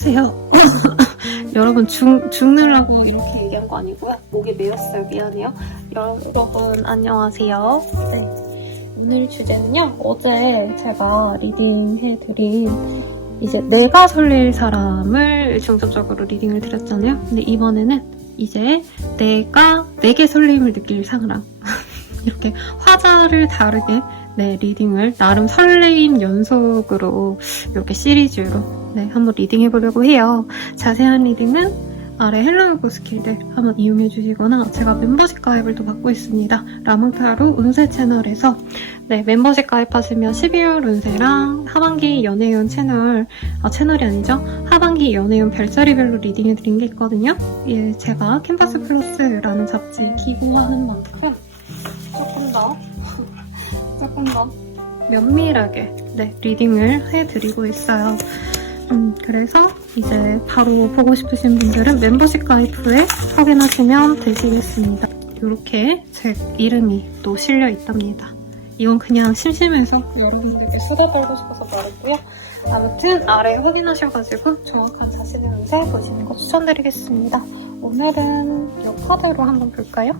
안녕하세요. 여러분 죽느라고 이렇게 얘기한 거 아니고요. 목이 메었어요. 미안해요. 여러분 안녕하세요. 네, 오늘 주제는요. 어제 제가 리딩해드린 이제 내가 설렐 사람을 중점적으로 리딩을 드렸잖아요. 근데 이번에는 이제 내게 설렘을 느낄 사람 이렇게 화자를 다르게 리딩을 나름 설레임 연속으로 이렇게 시리즈로 한번 리딩 해보려고 해요. 자세한 리딩은 아래 헬로요고 스킬들 한번 이용해 주시거나 제가 멤버십 가입을 또 받고 있습니다. 라문타로 운세 채널에서 멤버십 가입하시면 12월 운세랑 하반기 연애운 채널이 아니죠. 하반기 연애운 별자리별로 리딩해 드린 게 있거든요. 예, 제가 캔버스 플러스라는 잡지에 기부하는 만큼 조금 더 면밀하게 리딩을 해드리고 있어요. 그래서 이제 바로 보고 싶으신 분들은 멤버십 가입 후에 확인하시면 되시겠습니다. 이렇게 제 이름이 또 실려 있답니다. 이건 그냥 심심해서 여러분들께 수다 떨고 싶어서 말했고요. 아무튼 아래 확인하셔가지고 정확한 자신의 운세 보시는 거 추천드리겠습니다. 오늘은 이 카드로 한번 볼까요?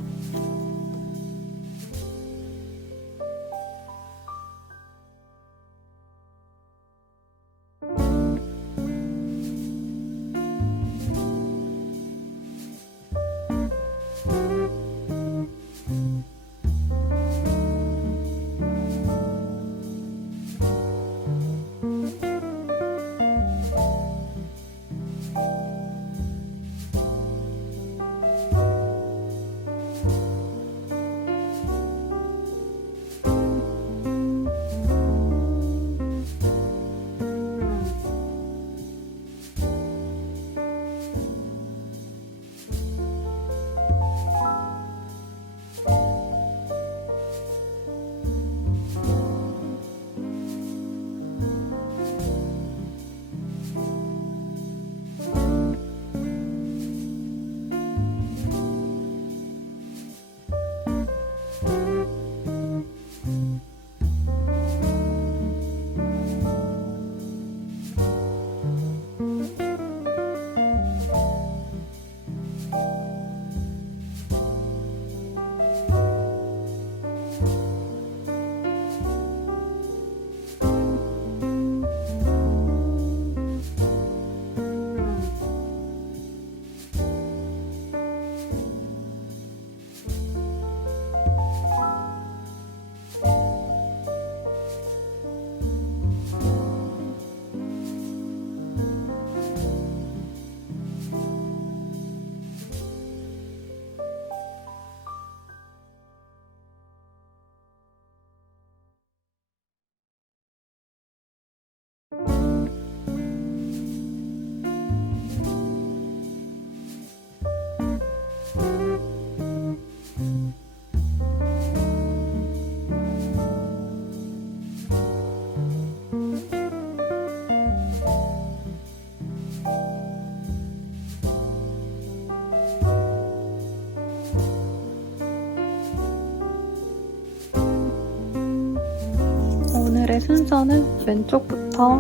오늘의 순서는 왼쪽부터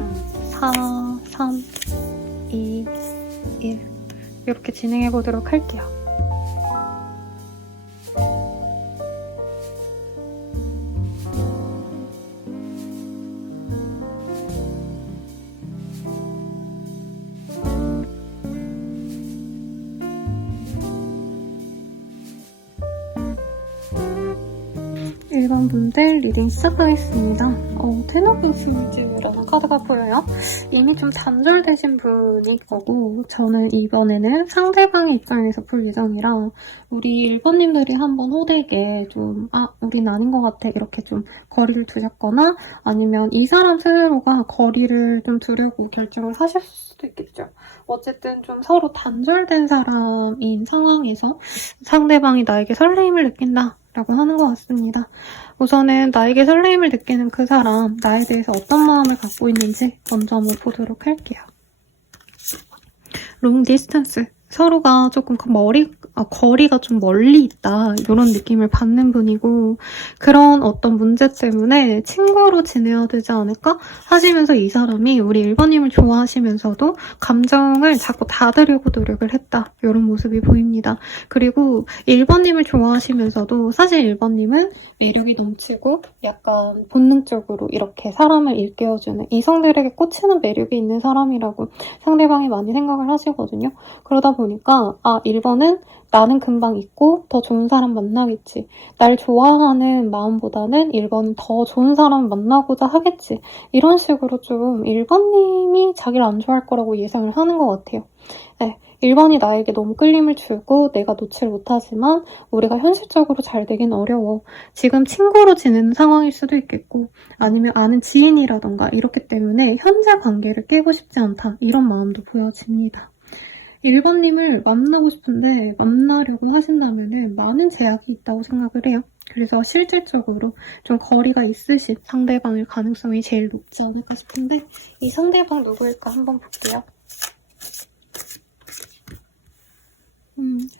4, 3, 2, 1 이렇게 진행해 보도록 할게요. 일반 분들 리딩 시작하겠습니다. 테너빈 스물즈라는 카드가 보여요. 이미 좀 단절되신 분일 거고 저는 이번에는 상대방의 입장에서 풀 예정이라 우리 1번님들이 한번 호되게 좀 우린 아닌 것 같아 이렇게 좀 거리를 두셨거나 아니면 이 사람 스스로가 거리를 좀 두려고 결정을 하실 수도 있겠죠. 어쨌든 좀 서로 단절된 사람인 상황에서 상대방이 나에게 설레임을 느낀다 라고 하는 것 같습니다. 우선은 나에게 설레임을 느끼는 그 사람, 나에 대해서 어떤 마음을 갖고 있는지 먼저 한번 보도록 할게요. 롱 디스턴스. 서로가 조금 거리가 좀 멀리 있다 이런 느낌을 받는 분이고 그런 어떤 문제 때문에 친구로 지내야 되지 않을까 하시면서 이 사람이 우리 1번님을 좋아하시면서도 감정을 자꾸 닫으려고 노력을 했다 이런 모습이 보입니다. 그리고 1번님을 좋아하시면서도 사실 1번님은 매력이 넘치고 약간 본능적으로 이렇게 사람을 일깨워주는 이성들에게 꽂히는 매력이 있는 사람이라고 상대방이 많이 생각을 하시거든요. 그러다 보니까 1번은 나는 금방 잊고 더 좋은 사람 만나겠지. 날 좋아하는 마음보다는 1번은 더 좋은 사람 만나고자 하겠지. 이런 식으로 좀 1번님이 자기를 안 좋아할 거라고 예상을 하는 것 같아요. 네, 1번이 나에게 너무 끌림을 주고 내가 놓지를 못하지만 우리가 현실적으로 잘 되긴 어려워. 지금 친구로 지내는 상황일 수도 있겠고 아니면 아는 지인이라던가 이렇기 때문에 현재 관계를 깨고 싶지 않다. 이런 마음도 보여집니다. 1번님을 만나고 싶은데 만나려고 하신다면 많은 제약이 있다고 생각을 해요. 그래서 실질적으로 좀 거리가 있으신 상대방일 가능성이 제일 높지 않을까 싶은데 이 상대방 누구일까 한번 볼게요.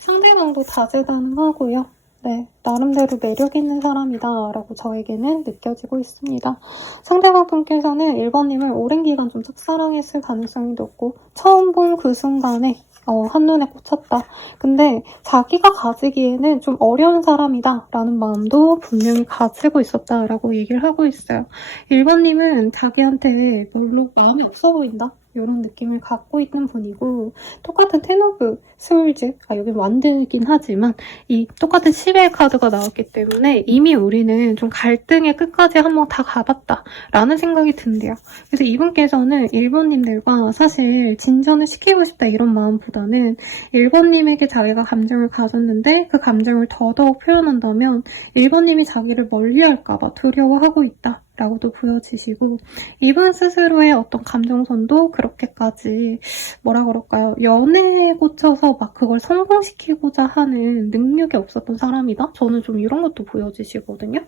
상대방도 다재다능하고요. 네, 나름대로 매력 있는 사람이다 라고 저에게는 느껴지고 있습니다. 상대방 분께서는 1번님을 오랜 기간 좀 짝사랑했을 가능성이 높고 처음 본 그 순간에 한눈에 꽂혔다. 근데 자기가 가지기에는 좀 어려운 사람이다 라는 마음도 분명히 가지고 있었다라고 얘기를 하고 있어요. 1번님은 자기한테 별로 마음이 없어 보인다. 이런 느낌을 갖고 있는 분이고 똑같은 텐 오브 스월즈, 여긴 완드긴 하지만 이 똑같은 10의 카드가 나왔기 때문에 이미 우리는 좀 갈등의 끝까지 한번 다 가봤다 라는 생각이 든대요. 그래서 이분께서는 1번님들과 사실 진전을 시키고 싶다 이런 마음보다는 1번님에게 자기가 감정을 가졌는데 그 감정을 더더욱 표현한다면 1번님이 자기를 멀리할까봐 두려워하고 있다 라고도 보여지시고 이분 스스로의 어떤 감정선도 그렇게까지 뭐라 그럴까요? 연애에 꽂혀서 막 그걸 성공시키고자 하는 능력이 없었던 사람이다? 저는 좀 이런 것도 보여지시거든요.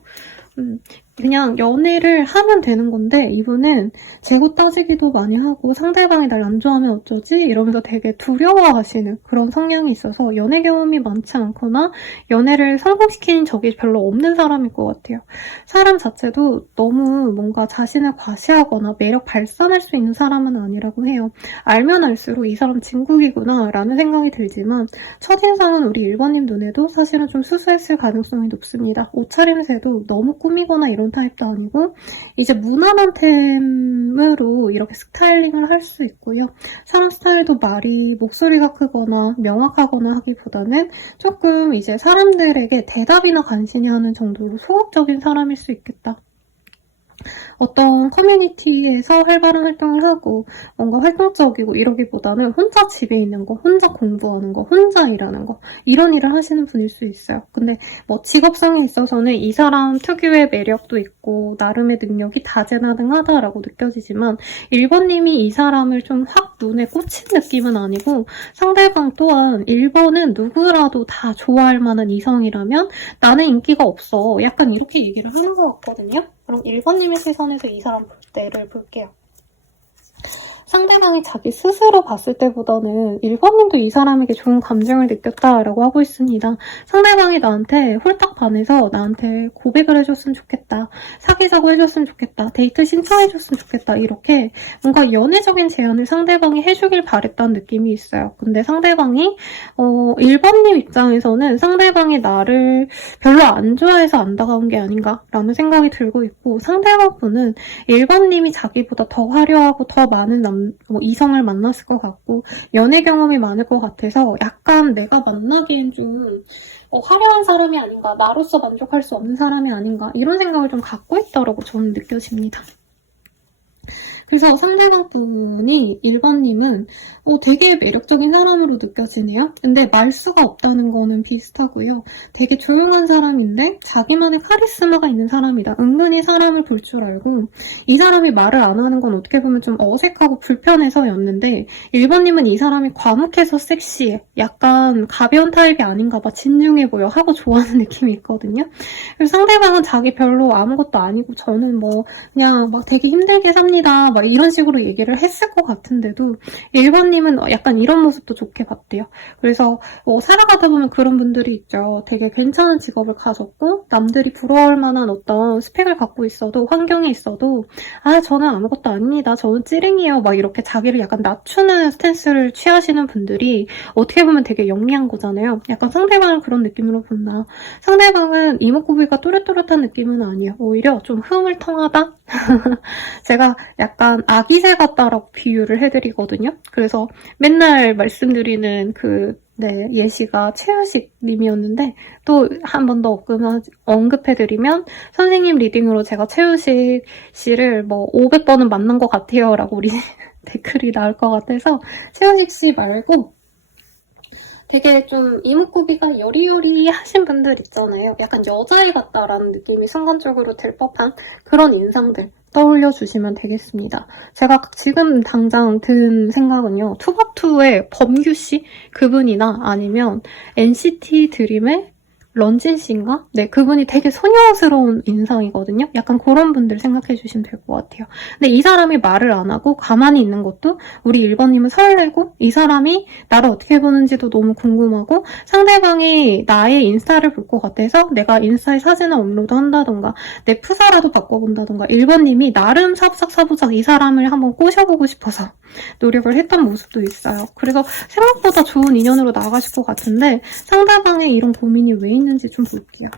그냥 연애를 하면 되는 건데 이분은 재고 따지기도 많이 하고 상대방이 날 안 좋아하면 어쩌지? 이러면서 되게 두려워하시는 그런 성향이 있어서 연애 경험이 많지 않거나 연애를 성공시키는 적이 별로 없는 사람일 것 같아요. 사람 자체도 너무 뭔가 자신을 과시하거나 매력 발산할 수 있는 사람은 아니라고 해요. 알면 알수록 이 사람 진국이구나 라는 생각이 들지만 첫인상은 우리 1번님 눈에도 사실은 좀 수수했을 가능성이 높습니다. 옷차림새도 너무 꾸미거나 이런 타입도 아니고 이제 무난한 템으로 이렇게 스타일링을 할 수 있고요. 사람 스타일도 말이 목소리가 크거나 명확하거나 하기보다는 조금 이제 사람들에게 대답이나 간신히 하는 정도로 소극적인 사람일 수 있겠다. 어떤 커뮤니티에서 활발한 활동을 하고 뭔가 활동적이고 이러기보다는 혼자 집에 있는 거, 혼자 공부하는 거, 혼자 일하는 거 이런 일을 하시는 분일 수 있어요. 근데 뭐 직업상에 있어서는 이 사람 특유의 매력도 있고 나름의 능력이 다재다능하다라고 느껴지지만 1번님이 이 사람을 좀 확 눈에 꽂힌 느낌은 아니고 상대방 또한 1번은 누구라도 다 좋아할 만한 이성이라면 나는 인기가 없어. 약간 이렇게 얘기를 하는 것 같거든요. 그럼 1번님의 시선에서 이 사람 볼 때를 볼게요. 상대방이 자기 스스로 봤을 때보다는 1번님도 이 사람에게 좋은 감정을 느꼈다라고 하고 있습니다. 상대방이 나한테 홀딱 반해서 나한테 고백을 해줬으면 좋겠다. 사귀자고 해줬으면 좋겠다. 데이트 신청해줬으면 좋겠다. 이렇게 뭔가 연애적인 제안을 상대방이 해주길 바랬다는 느낌이 있어요. 근데 상대방이 1번님 입장에서는 상대방이 나를 별로 안 좋아해서 안 다가온 게 아닌가라는 생각이 들고 있고 상대방분은 1번님이 자기보다 더 화려하고 더 많은 이성을 만났을 것 같고 연애 경험이 많을 것 같아서 약간 내가 만나기엔 좀 화려한 사람이 아닌가 나로서 만족할 수 없는 사람이 아닌가 이런 생각을 좀 갖고 있다고 저는 느껴집니다. 그래서 상대방 분이 1번님은 되게 매력적인 사람으로 느껴지네요. 근데 말수가 없다는 거는 비슷하고요. 되게 조용한 사람인데 자기만의 카리스마가 있는 사람이다. 은근히 사람을 볼 줄 알고 이 사람이 말을 안 하는 건 어떻게 보면 좀 어색하고 불편해서였는데 1번님은 이 사람이 과묵해서 섹시해. 약간 가벼운 타입이 아닌가 봐. 진중해 보여. 하고 좋아하는 느낌이 있거든요. 그래서 상대방은 자기 별로 아무것도 아니고 저는 뭐 그냥 막 되게 힘들게 삽니다. 막 막 이런 식으로 얘기를 했을 것 같은데도 1번님은 약간 이런 모습도 좋게 봤대요. 그래서 살아가다 보면 그런 분들이 있죠. 되게 괜찮은 직업을 가졌고 남들이 부러워할 만한 어떤 스펙을 갖고 있어도 환경에 있어도 저는 아무것도 아닙니다. 저는 찌랭이에요. 막 이렇게 자기를 약간 낮추는 스탠스를 취하시는 분들이 어떻게 보면 되게 영리한 거잖아요. 약간 상대방을 그런 느낌으로 본다. 상대방은 이목구비가 또렷또렷한 느낌은 아니에요. 오히려 좀 흐물텅하다? 제가 약간 아기새 같다라고 비유를 해드리거든요. 그래서 맨날 말씀드리는 예시가 최유식 님이었는데 또 한 번 더 언급해드리면 선생님 리딩으로 제가 최유식 씨를 뭐 500번은 만난 것 같아요 라고 우리 댓글이 나올 것 같아서 최유식 씨 말고 되게 좀 이목구비가 여리여리하신 분들 있잖아요. 약간 여자애 같다라는 느낌이 순간적으로 들 법한 그런 인상들 떠올려 주시면 되겠습니다. 제가 지금 당장 든 생각은요. 투바투의 범규씨 그분이나 아니면 NCT 드림의 런진 씨인가? 네, 그분이 되게 소녀스러운 인상이거든요. 약간 그런 분들 생각해 주시면 될 것 같아요. 근데 이 사람이 말을 안 하고 가만히 있는 것도 우리 1번님은 설레고 이 사람이 나를 어떻게 보는지도 너무 궁금하고 상대방이 나의 인스타를 볼 것 같아서 내가 인스타에 사진을 업로드 한다던가 내 프사라도 바꿔본다던가 1번님이 나름 사부작사부작 이 사람을 한번 꼬셔보고 싶어서 노력을 했던 모습도 있어요. 그래서 생각보다 좋은 인연으로 나가실 것 같은데 상대방의 이런 고민이 왜 있는지 좀 볼게요.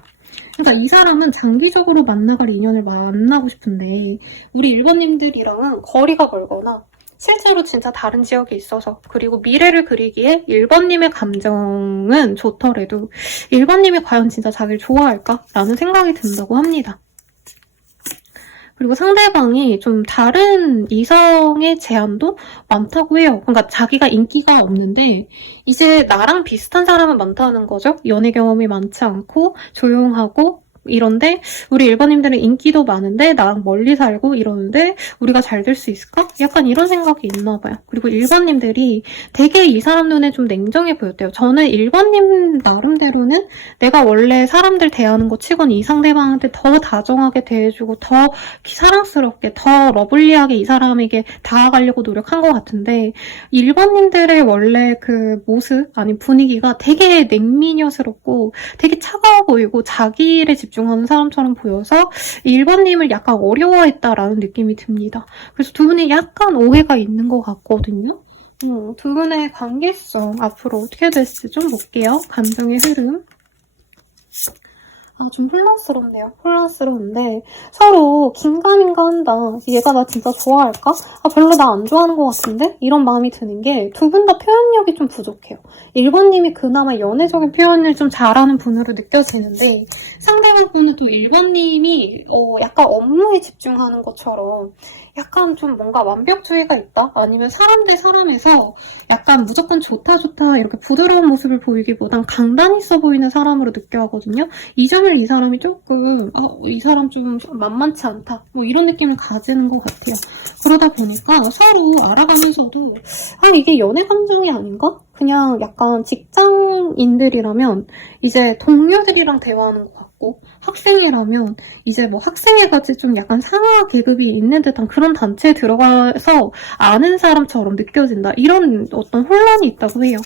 그러니까 이 사람은 장기적으로 만나갈 인연을 만나고 싶은데 우리 1번님들이랑은 거리가 멀거나 실제로 진짜 다른 지역에 있어서 그리고 미래를 그리기에 1번님의 감정은 좋더라도 1번님이 과연 진짜 자기를 좋아할까? 라는 생각이 든다고 합니다. 그리고 상대방이 좀 다른 이성의 제한도 많다고 해요. 그러니까 자기가 인기가 없는데 이제 나랑 비슷한 사람은 많다는 거죠. 연애 경험이 많지 않고 조용하고 이런데 우리 1번님들은 인기도 많은데 나랑 멀리 살고 이러는데 우리가 잘 될 수 있을까? 약간 이런 생각이 있나 봐요. 그리고 1번님들이 되게 이 사람 눈에 좀 냉정해 보였대요. 저는 1번님 나름대로는 내가 원래 사람들 대하는 거 치고는 이 상대방한테 더 다정하게 대해주고 더 사랑스럽게 더 러블리하게 이 사람에게 다가가려고 노력한 것 같은데 1번님들의 원래 그 모습 아니 분위기가 되게 냉미녀스럽고 되게 차가워 보이고 자기 일에 집중하는 사람처럼 보여서 1번님을 약간 어려워했다라는 느낌이 듭니다. 그래서 두 분이 약간 오해가 있는 것 같거든요. 두 분의 관계성 앞으로 어떻게 될지 좀 볼게요. 감정의 흐름. 좀 혼란스럽네요. 혼란스러운데 서로 긴가민가 한다. 얘가 나 진짜 좋아할까? 별로 나 안 좋아하는 것 같은데? 이런 마음이 드는 게 두 분 다 표현력이 좀 부족해요. 1번님이 그나마 연애적인 표현을 좀 잘하는 분으로 느껴지는데 상대방 분은 또 1번님이 약간 업무에 집중하는 것처럼 약간 좀 뭔가 완벽주의가 있다? 아니면 사람 대 사람에서 약간 무조건 좋다 이렇게 부드러운 모습을 보이기보단 강단 있어 보이는 사람으로 느껴하거든요. 이 점을 이 사람이 조금 이 사람 좀 만만치 않다 뭐 이런 느낌을 가지는 것 같아요. 그러다 보니까 서로 알아가면서도 이게 연애 감정이 아닌가? 그냥 약간 직장인들이라면 이제 동료들이랑 대화하는 것 같고 학생이라면 이제 뭐 학생회같이 좀 약간 상하 계급이 있는 듯한 그런 단체에 들어가서 아는 사람처럼 느껴진다. 이런 어떤 혼란이 있다고 해요.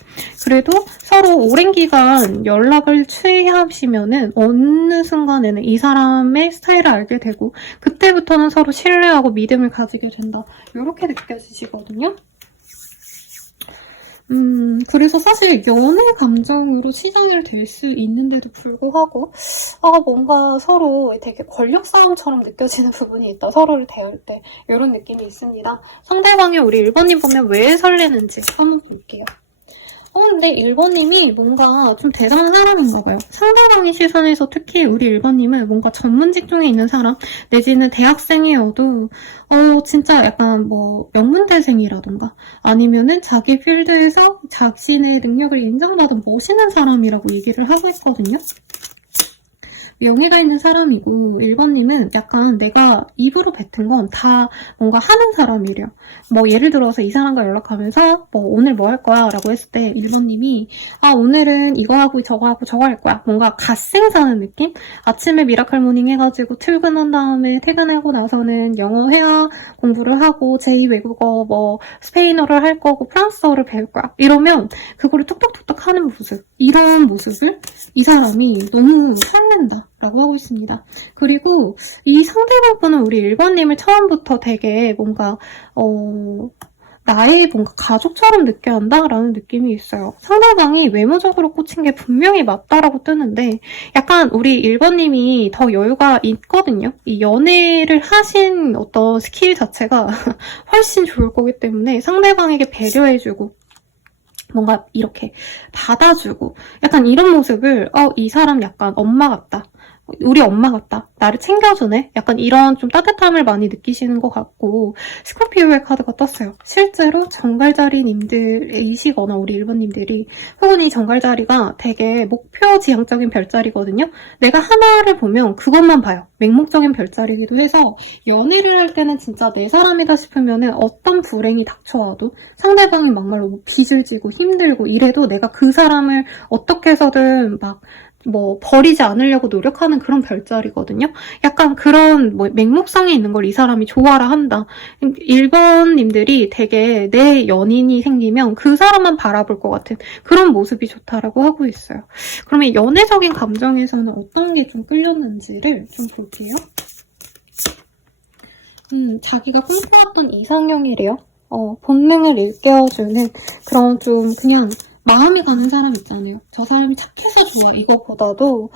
그래도 서로 오랜 기간 연락을 취하시면은 어느 순간에는 이 사람의 스타일을 알게 되고 그때부터는 서로 신뢰하고 믿음을 가지게 된다. 이렇게 느껴지시거든요. 그래서 사실 연애 감정으로 시작을 될 수 있는데도 불구하고 뭔가 서로 되게 권력 싸움처럼 느껴지는 부분이 있다. 서로를 대할 때 이런 느낌이 있습니다. 상대방이 우리 1번님 보면 왜 설레는지 한번 볼게요. 근데 1번님이 뭔가 좀 대단한 사람인가 봐요. 상대방의 시선에서 특히 우리 1번님은 뭔가 전문 직종에 있는 사람 내지는 대학생이어도 진짜 약간 뭐 명문대생이라던가 아니면은 자기 필드에서 자신의 능력을 인정받은 멋있는 사람이라고 얘기를 하고 있거든요. 명예가 있는 사람이고 1번님은 약간 내가 입으로 뱉은 건 다 뭔가 하는 사람이래요. 뭐 예를 들어서 이 사람과 연락하면서 뭐 오늘 뭐 할 거야? 라고 했을 때 1번님이 아 오늘은 이거 하고 저거 하고 저거 할 거야. 뭔가 갓생사는 느낌? 아침에 미라클 모닝 해가지고 출근한 다음에 퇴근하고 나서는 영어 회화 공부를 하고 제2 외국어 뭐 스페인어를 할 거고 프랑스어를 배울 거야. 이러면 그거를 뚝뚝뚝뚝 하는 모습. 이런 모습을 이 사람이 너무 설렌다 라고 하고 있습니다. 그리고 이 상대방분은 우리 1번님을 처음부터 되게 뭔가 나의 뭔가 가족처럼 느껴한다라는 느낌이 있어요. 상대방이 외모적으로 꽂힌 게 분명히 맞다라고 뜨는데 약간 우리 1번님이 더 여유가 있거든요. 이 연애를 하신 어떤 스킬 자체가 훨씬 좋을 거기 때문에 상대방에게 배려해주고 뭔가 이렇게 받아주고 약간 이런 모습을 이 사람 약간 엄마 같다. 우리 엄마 같다. 나를 챙겨주네. 약간 이런 좀 따뜻함을 많이 느끼시는 것 같고 스코피오의 카드가 떴어요. 실제로 정갈자리님들이시거나 우리 1번님들이 혹은 이 정갈자리가 되게 목표 지향적인 별자리거든요. 내가 하나를 보면 그것만 봐요. 맹목적인 별자리이기도 해서 연애를 할 때는 진짜 내 사람이다 싶으면은 어떤 불행이 닥쳐와도 상대방이 막말로 뭐 빚을 지고 힘들고 이래도 내가 그 사람을 어떻게 해서든 막 버리지 않으려고 노력하는 그런 별자리거든요. 약간 그런 맹목성이 있는 걸 이 사람이 좋아라 한다. 1번님들이 되게 내 연인이 생기면 그 사람만 바라볼 것 같은 그런 모습이 좋다라고 하고 있어요. 그러면 연애적인 감정에서는 어떤 게 좀 끌렸는지를 좀 볼게요. 자기가 꿈꿔왔던 이상형이래요. 본능을 일깨워주는 그런 좀 그냥 마음이 가는 사람 있잖아요. 저 사람이 착해서 좋아. 이것보다도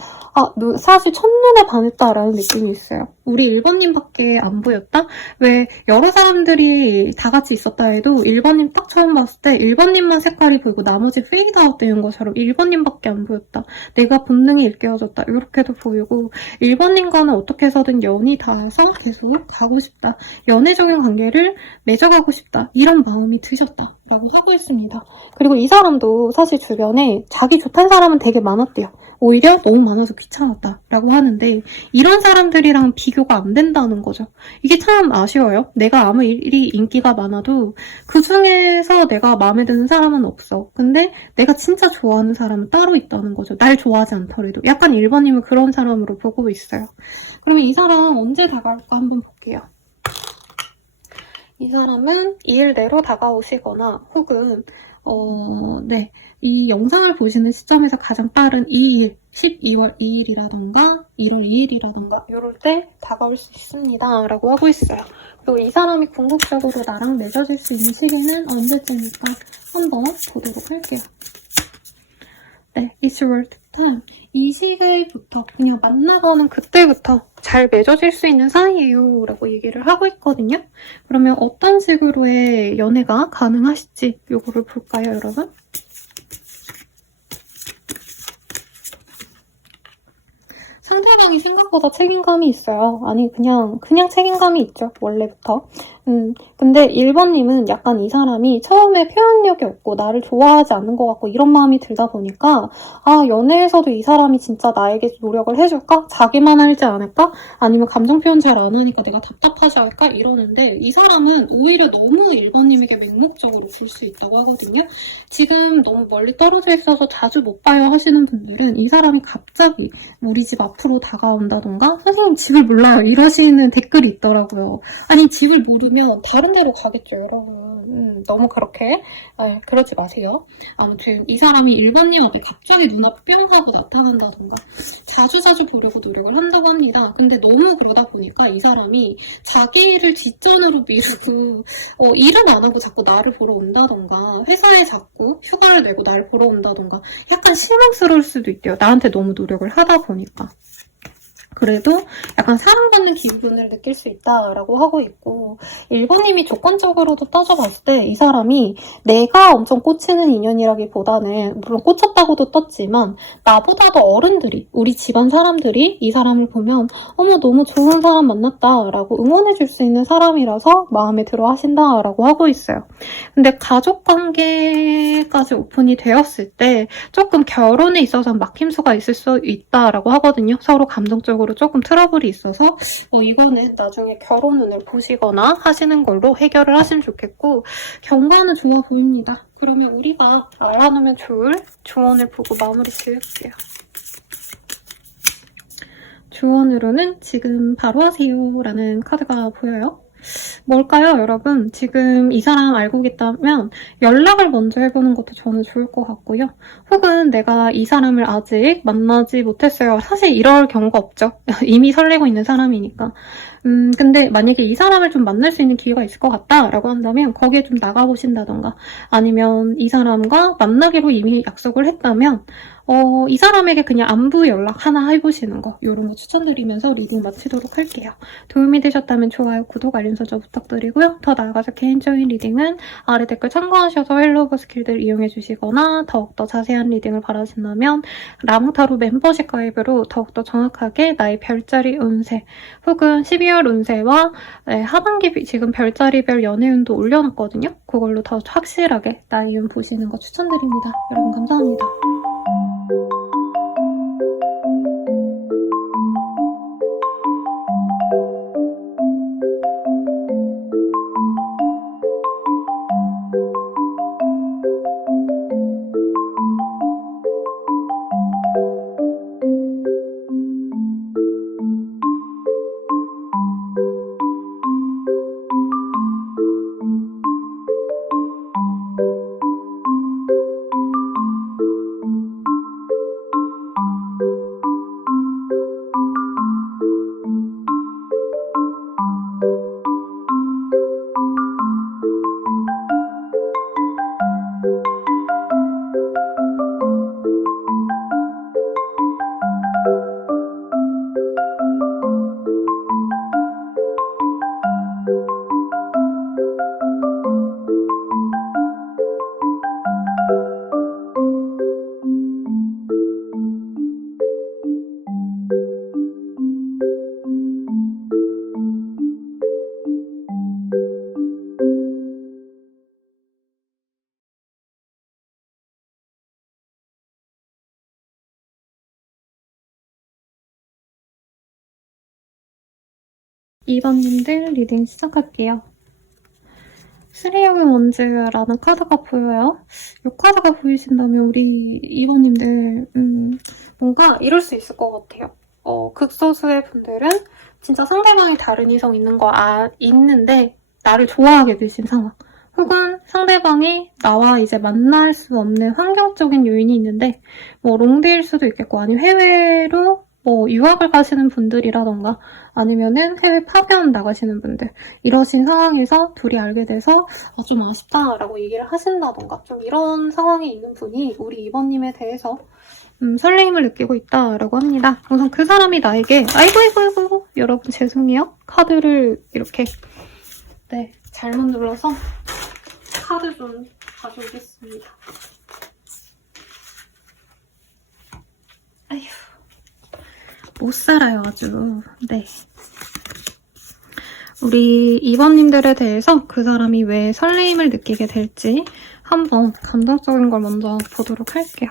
사실 첫눈에 반했다라는 느낌이 있어요. 우리 1번님밖에 안 보였다? 왜 여러 사람들이 다 같이 있었다 해도 1번님 딱 처음 봤을 때 1번님만 색깔이 보이고 나머지 페이드아웃 되는 것처럼 1번님밖에 안 보였다. 내가 본능이 일깨워졌다. 이렇게도 보이고 1번님과는 어떻게 해서든 연이 닿아서 계속 가고 싶다. 연애적인 관계를 맺어가고 싶다. 이런 마음이 드셨다. 라고 하고 있습니다. 그리고 이 사람도 사실 주변에 자기 좋다는 사람은 되게 많았대요. 오히려 너무 많아서 귀찮았다 라고 하는데 이런 사람들이랑 비교가 안 된다는 거죠. 이게 참 아쉬워요. 내가 아무리 인기가 많아도 그 중에서 내가 마음에 드는 사람은 없어. 근데 내가 진짜 좋아하는 사람은 따로 있다는 거죠. 날 좋아하지 않더라도. 약간 1번님은 그런 사람으로 보고 있어요. 그러면 이 사람 언제 다가올까 한번 볼게요. 이 사람은 2일 내로 다가오시거나 혹은 이 영상을 보시는 시점에서 가장 빠른 2일, 12월 2일이라던가 1월 2일이라던가 이럴 때 다가올 수 있습니다. 라고 하고 있어요. 그리고 이 사람이 궁극적으로 나랑 맺어질 수 있는 시기는 언제쯤일까 한번 보도록 할게요. 네, it's worth time. 이 시기부터 그냥 만나고는 그때부터 잘 맺어질 수 있는 사이예요 라고 얘기를 하고 있거든요. 그러면 어떤 식으로의 연애가 가능하실지 요거를 볼까요, 여러분? 상대방이 생각보다 책임감이 있어요. 아니 그냥 책임감이 있죠. 원래부터. 근데 1번님은 약간 이 사람이 처음에 표현력이 없고 나를 좋아하지 않는 것 같고 이런 마음이 들다 보니까 연애에서도 이 사람이 진짜 나에게 노력을 해줄까? 자기만 하지 않을까? 아니면 감정 표현 잘 안 하니까 내가 답답하지 않을까? 이러는데 이 사람은 오히려 너무 1번님에게 맹목적으로 줄 수 있다고 하거든요. 지금 너무 멀리 떨어져 있어서 자주 못 봐요 하시는 분들은 이 사람이 갑자기 우리 집 앞으로 다가온다던가 선생님 집을 몰라요 이러시는 댓글이 있더라고요. 아니 집을 모르면 다른 데로 가겠죠, 여러분. 너무 그렇게 그러지 마세요. 아무튼 이 사람이 1번님한테 갑자기 눈앞에 뿅 하고 나타난다던가 자주자주 보려고 노력을 한다고 합니다. 근데 너무 그러다 보니까 이 사람이 자기를 뒷전으로 미루고 일은 안 하고 자꾸 나를 보러 온다던가 회사에 자꾸 휴가를 내고 나를 보러 온다던가 약간 실망스러울 수도 있대요. 나한테 너무 노력을 하다 보니까. 그래도 약간 사랑받는 기분을 느낄 수 있다라고 하고 있고, 1번님이 조건적으로도 따져봤을 때 이 사람이 내가 엄청 꽂히는 인연이라기보다는, 물론 꽂혔다고도 떴지만 나보다도 어른들이, 우리 집안 사람들이 이 사람을 보면 어머 너무 좋은 사람 만났다라고 응원해줄 수 있는 사람이라서 마음에 들어 하신다라고 하고 있어요. 근데 가족관계까지 오픈이 되었을 때 조금 결혼에 있어서 막힘수가 있을 수 있다라고 하거든요. 서로 감정적으로 조금 트러블이 있어서 이거는 나중에 결혼 운을 보시거나 하시는 걸로 해결을 하시면 좋겠고, 경과는 좋아 보입니다. 그러면 우리가 알아놓으면 좋을 조언을 보고 마무리 지을게요. 조언으로는 지금 바로 하세요 라는 카드가 보여요. 뭘까요, 여러분? 지금 이 사람 알고 계다면 연락을 먼저 해보는 것도 저는 좋을 것 같고요. 혹은 내가 이 사람을 아직 만나지 못했어요. 사실 이럴 경우가 없죠. 이미 설레고 있는 사람이니까. 근데 만약에 이 사람을 좀 만날 수 있는 기회가 있을 것 같다라고 한다면 거기에 좀 나가보신다던가, 아니면 이 사람과 만나기로 이미 약속을 했다면 이 사람에게 그냥 안부 연락 하나 해보시는 거, 이런 거 추천드리면서 리딩 마치도록 할게요. 도움이 되셨다면 좋아요, 구독, 알림 설정 부탁드리고요. 더 나아가서 개인적인 리딩은 아래 댓글 참고하셔서 헬로우버 스킬들 이용해주시거나, 더욱더 자세한 리딩을 바라신다면 라몽타로 멤버십 가입으로 더욱더 정확하게 나의 별자리 운세, 혹은 12월 운세와 하반기 지금 별자리별 연애운도 올려놨거든요. 그걸로 더 확실하게 나의 운 보시는 거 추천드립니다. 여러분 감사합니다. 이번님들 리딩 시작할게요. 스리역의 원즈라는 카드가 보여요. 이 카드가 보이신다면 우리 이번님들 뭔가 이럴 수 있을 것 같아요. 극소수의 분들은 진짜 상대방이 다른 이성 있는데 나를 좋아하게 되신 상황, 혹은 상대방이 나와 이제 만날 수 없는 환경적인 요인이 있는데 롱디일 수도 있겠고, 아니면 해외로 유학을 가시는 분들이라던가, 아니면은 해외 파견 나가시는 분들, 이러신 상황에서 둘이 알게 돼서 좀 아쉽다라고 얘기를 하신다던가, 좀 이런 상황이 있는 분이 우리 이번님에 대해서 설레임을 느끼고 있다라고 합니다. 우선 그 사람이 나에게 아이고 여러분 죄송해요. 카드를 이렇게 잘못 눌러서 카드 좀 가져오겠습니다. 아휴, 못 살아요 아주. 우리 이번님들에 대해서 그 사람이 왜 설레임을 느끼게 될지 한번 감정적인 걸 먼저 보도록 할게요.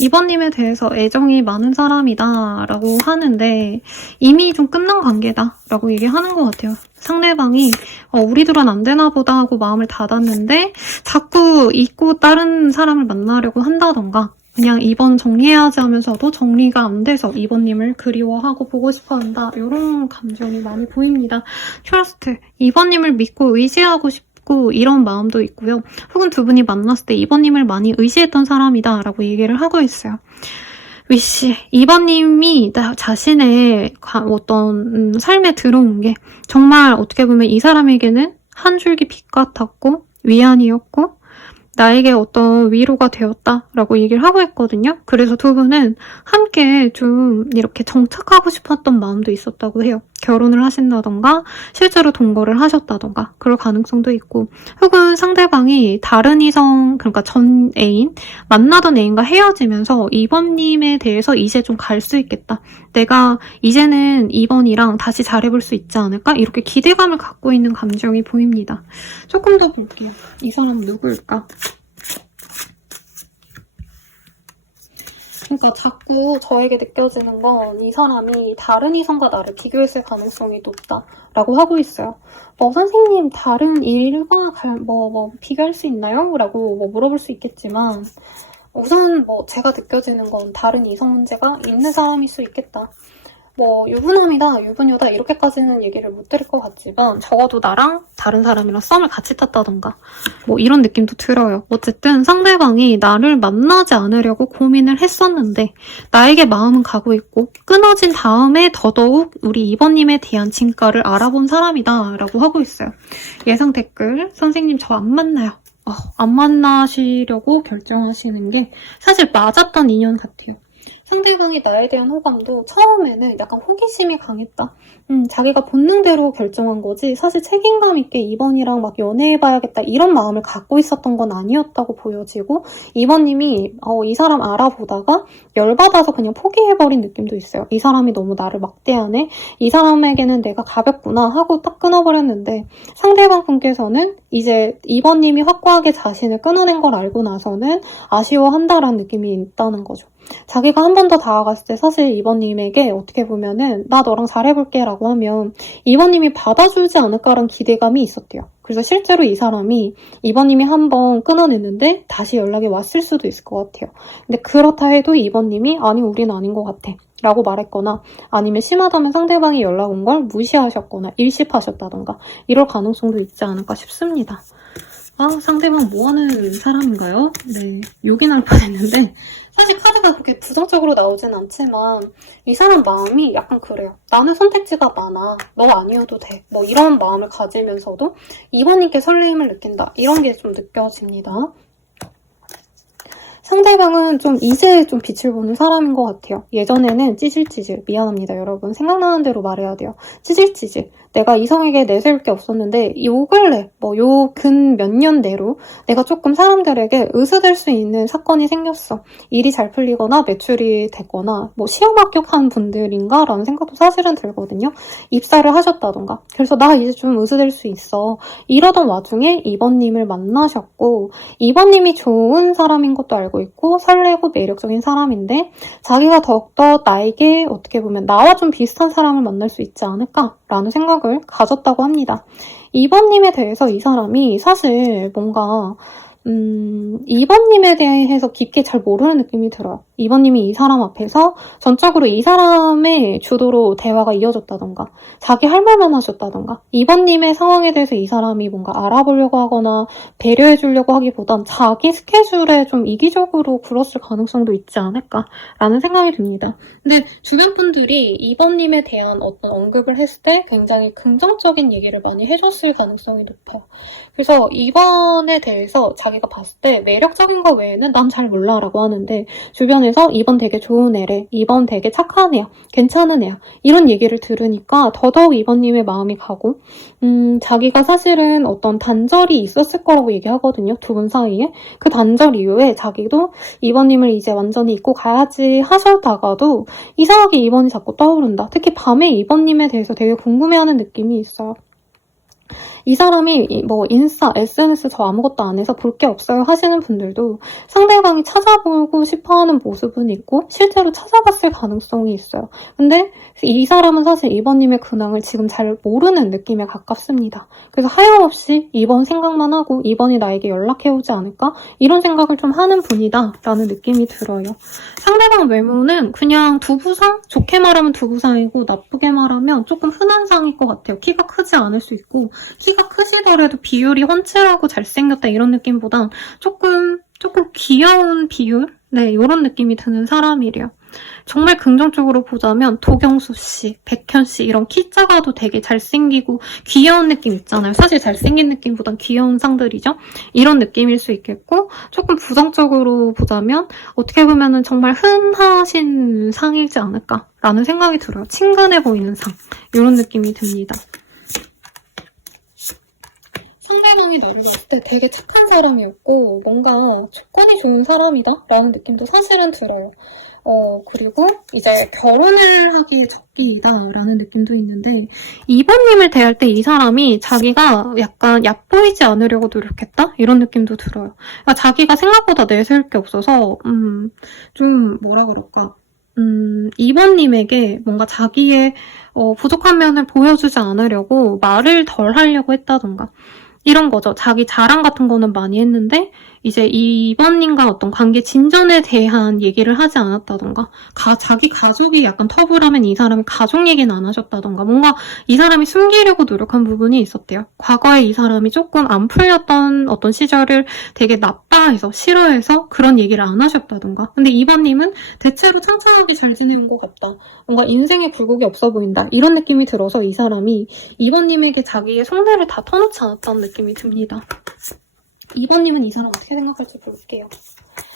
이번님에 대해서 애정이 많은 사람이다 라고 하는데 이미 좀 끝난 관계다 라고 얘기하는 것 같아요. 상대방이 우리 둘은 안 되나 보다 하고 마음을 닫았는데 자꾸 잊고 다른 사람을 만나려고 한다던가, 그냥 이번 정리해야지 하면서도 정리가 안 돼서 이번님을 그리워하고 보고 싶어 한다, 이런 감정이 많이 보입니다. 트러스트, 이번님을 믿고 의지하고 싶고 이런 마음도 있고요. 혹은 두 분이 만났을 때 이번님을 많이 의지했던 사람이다 라고 얘기를 하고 있어요. 위시, 이번님이 나 자신의 어떤 삶에 들어온 게 정말 어떻게 보면 이 사람에게는 한 줄기 빛 같았고 위안이었고 나에게 어떤 위로가 되었다라고 얘기를 하고 있거든요. 그래서 두 분은 함께 좀 이렇게 정착하고 싶었던 마음도 있었다고 해요. 결혼을 하신다던가 실제로 동거를 하셨다던가 그럴 가능성도 있고, 혹은 상대방이 다른 이성, 그러니까 전 애인, 만나던 애인과 헤어지면서 2번님에 대해서 이제 좀 갈 수 있겠다, 내가 이제는 2번이랑 다시 잘해볼 수 있지 않을까, 이렇게 기대감을 갖고 있는 감정이 보입니다. 조금 더 볼게요. 이 사람 누구일까? 그러니까 자꾸 저에게 느껴지는 건 이 사람이 다른 이성과 나를 비교했을 가능성이 높다라고 하고 있어요. 선생님, 다른 일과 비교할 수 있나요? 라고 물어볼 수 있겠지만, 우선 제가 느껴지는 건 다른 이성 문제가 있는 사람일 수 있겠다. 유부남이다, 유부녀다 이렇게까지는 얘기를 못 드릴 것 같지만, 적어도 나랑 다른 사람이랑 썸을 같이 탔다던가 이런 느낌도 들어요. 어쨌든 상대방이 나를 만나지 않으려고 고민을 했었는데 나에게 마음은 가고 있고, 끊어진 다음에 더더욱 우리 2번님에 대한 진가를 알아본 사람이다 라고 하고 있어요. 예상 댓글, 선생님 저 안 만나요. 안 만나시려고 결정하시는 게 사실 맞았던 인연 같아요. 상대방이 나에 대한 호감도 처음에는 약간 호기심이 강했다. 자기가 본능대로 결정한 거지 사실 책임감 있게 2번이랑 막 연애해봐야겠다 이런 마음을 갖고 있었던 건 아니었다고 보여지고, 2번님이 이 사람 알아보다가 열받아서 그냥 포기해버린 느낌도 있어요. 이 사람이 너무 나를 막대하네, 이 사람에게는 내가 가볍구나 하고 딱 끊어버렸는데, 상대방 분께서는 이제 2번님이 확고하게 자신을 끊어낸 걸 알고 나서는 아쉬워한다라는 느낌이 있다는 거죠. 자기가 한 번 더 다가갔을 때 사실 2번님에게 어떻게 보면은 나 너랑 잘해볼게 라고 하면 2번님이 받아주지 않을까라는 기대감이 있었대요. 그래서 실제로 이 사람이 2번님이 한 번 끊어냈는데 다시 연락이 왔을 수도 있을 것 같아요. 근데 그렇다 해도 2번님이 아니 우린 아닌 것 같아 라고 말했거나, 아니면 심하다면 상대방이 연락 온 걸 무시하셨거나 일십하셨다던가 이럴 가능성도 있지 않을까 싶습니다. 상대방 뭐하는 사람인가요? 네, 욕이 날 뻔했는데, 사실 카드가 그렇게 부정적으로 나오진 않지만 이 사람 마음이 약간 그래요. 나는 선택지가 많아, 너 아니어도 돼, 이런 마음을 가지면서도 2번님께 설레임을 느낀다, 이런 게 좀 느껴집니다. 상대방은 이제 좀 빛을 보는 사람인 것 같아요. 예전에는 찌질찌질, 미안합니다 여러분, 생각나는 대로 말해야 돼요. 찌질찌질, 내가 이성에게 내세울 게 없었는데 요 근래, 요 근 몇 년 내로 내가 조금 사람들에게 의수될 수 있는 사건이 생겼어. 일이 잘 풀리거나 매출이 됐거나 시험 합격한 분들인가? 라는 생각도 사실은 들거든요. 입사를 하셨다던가. 그래서 나 이제 좀 의수될 수 있어. 이러던 와중에 2번님을 만나셨고, 2번님이 좋은 사람인 것도 알고 있고 설레고 매력적인 사람인데, 자기가 더욱더 나에게 어떻게 보면 나와 좀 비슷한 사람을 만날 수 있지 않을까라는 생각을 가졌다고 합니다. 2번님에 대해서 이 사람이 사실 뭔가 2번님에 대해서 깊게 잘 모르는 느낌이 들어요. 2번님이 이 사람 앞에서 전적으로 이 사람의 주도로 대화가 이어졌다던가 자기 할 말만 하셨다던가, 2번님의 상황에 대해서 이 사람이 뭔가 알아보려고 하거나 배려해주려고 하기보단 자기 스케줄에 좀 이기적으로 굴었을 가능성도 있지 않을까라는 생각이 듭니다. 근데 주변 분들이 2번님에 대한 어떤 언급을 했을 때 굉장히 긍정적인 얘기를 많이 해줬을 가능성이 높아요. 그래서 2번에 대해서 자기가 봤을 때 매력적인 거 외에는 난 잘 몰라 라고 하는데, 주변에서 2번 되게 좋은 애래, 2번 되게 착한 애야, 괜찮은 애야, 이런 얘기를 들으니까 더더욱 2번님의 마음이 가고, 자기가 사실은 어떤 단절이 있었을 거라고 얘기하거든요. 두 분 사이에. 그 단절 이후에 자기도 2번님을 이제 완전히 잊고 가야지 하셨다가도 이상하게 2번이 자꾸 떠오른다. 특히 밤에 2번님에 대해서 되게 궁금해하는 느낌이 있어요. 이 사람이 인스타, SNS 저 아무것도 안 해서 볼 게 없어요 하시는 분들도 상대방이 찾아보고 싶어하는 모습은 있고 실제로 찾아봤을 가능성이 있어요. 근데 이 사람은 사실 2번님의 근황을 지금 잘 모르는 느낌에 가깝습니다. 그래서 하염없이 2번 생각만 하고 2번이 나에게 연락해오지 않을까? 이런 생각을 좀 하는 분이다 라는 느낌이 들어요. 상대방 외모는 그냥 두부상? 좋게 말하면 두부상이고 나쁘게 말하면 조금 흔한 상일 것 같아요. 키가 크지 않을 수 있고, 키가 크시더라도 비율이 훤칠하고 잘생겼다 이런 느낌보단 조금 귀여운 비율? 네, 이런 느낌이 드는 사람이래요. 정말 긍정적으로 보자면 도경수 씨, 백현 씨 이런 키 작아도 되게 잘생기고 귀여운 느낌 있잖아요. 사실 잘생긴 느낌보단 귀여운 상들이죠. 이런 느낌일 수 있겠고 조금 부정적으로 보자면 어떻게 보면은 정말 흔하신 상이지 않을까라는 생각이 들어요. 친근해 보이는 상 이런 느낌이 듭니다. 상대방이 나를 봤을 때 되게 착한 사람이었고 뭔가 조건이 좋은 사람이다 라는 느낌도 사실은 들어요. 그리고 이제 결혼을 하기에 적기이다 라는 느낌도 있는데 2번님을 대할 때 이 사람이 자기가 약간 얕보이지 않으려고 노력했다? 이런 느낌도 들어요. 그러니까 자기가 생각보다 내세울 게 없어서 좀 뭐라 그럴까 2번님에게 뭔가 자기의 부족한 면을 보여주지 않으려고 말을 덜 하려고 했다던가 이런 거죠. 자기 자랑 같은 거는 많이 했는데 이제 2번님과 어떤 관계 진전에 대한 얘기를 하지 않았다던가 자기 가족이 약간 터부라면 이 사람이 가족 얘기는 안 하셨다던가 뭔가 이 사람이 숨기려고 노력한 부분이 있었대요. 과거에 이 사람이 조금 안 풀렸던 어떤 시절을 되게 나빠해서 싫어해서 그런 얘기를 안 하셨다던가 근데 2번님은 대체로 창창하게 잘 지내는 것 같다. 뭔가 인생에 굴곡이 없어 보인다. 이런 느낌이 들어서 이 사람이 2번님에게 자기의 속내를 다 터놓지 않았다는 느낌이 듭니다. 2번님은 이 사람 어떻게 생각할지 볼게요.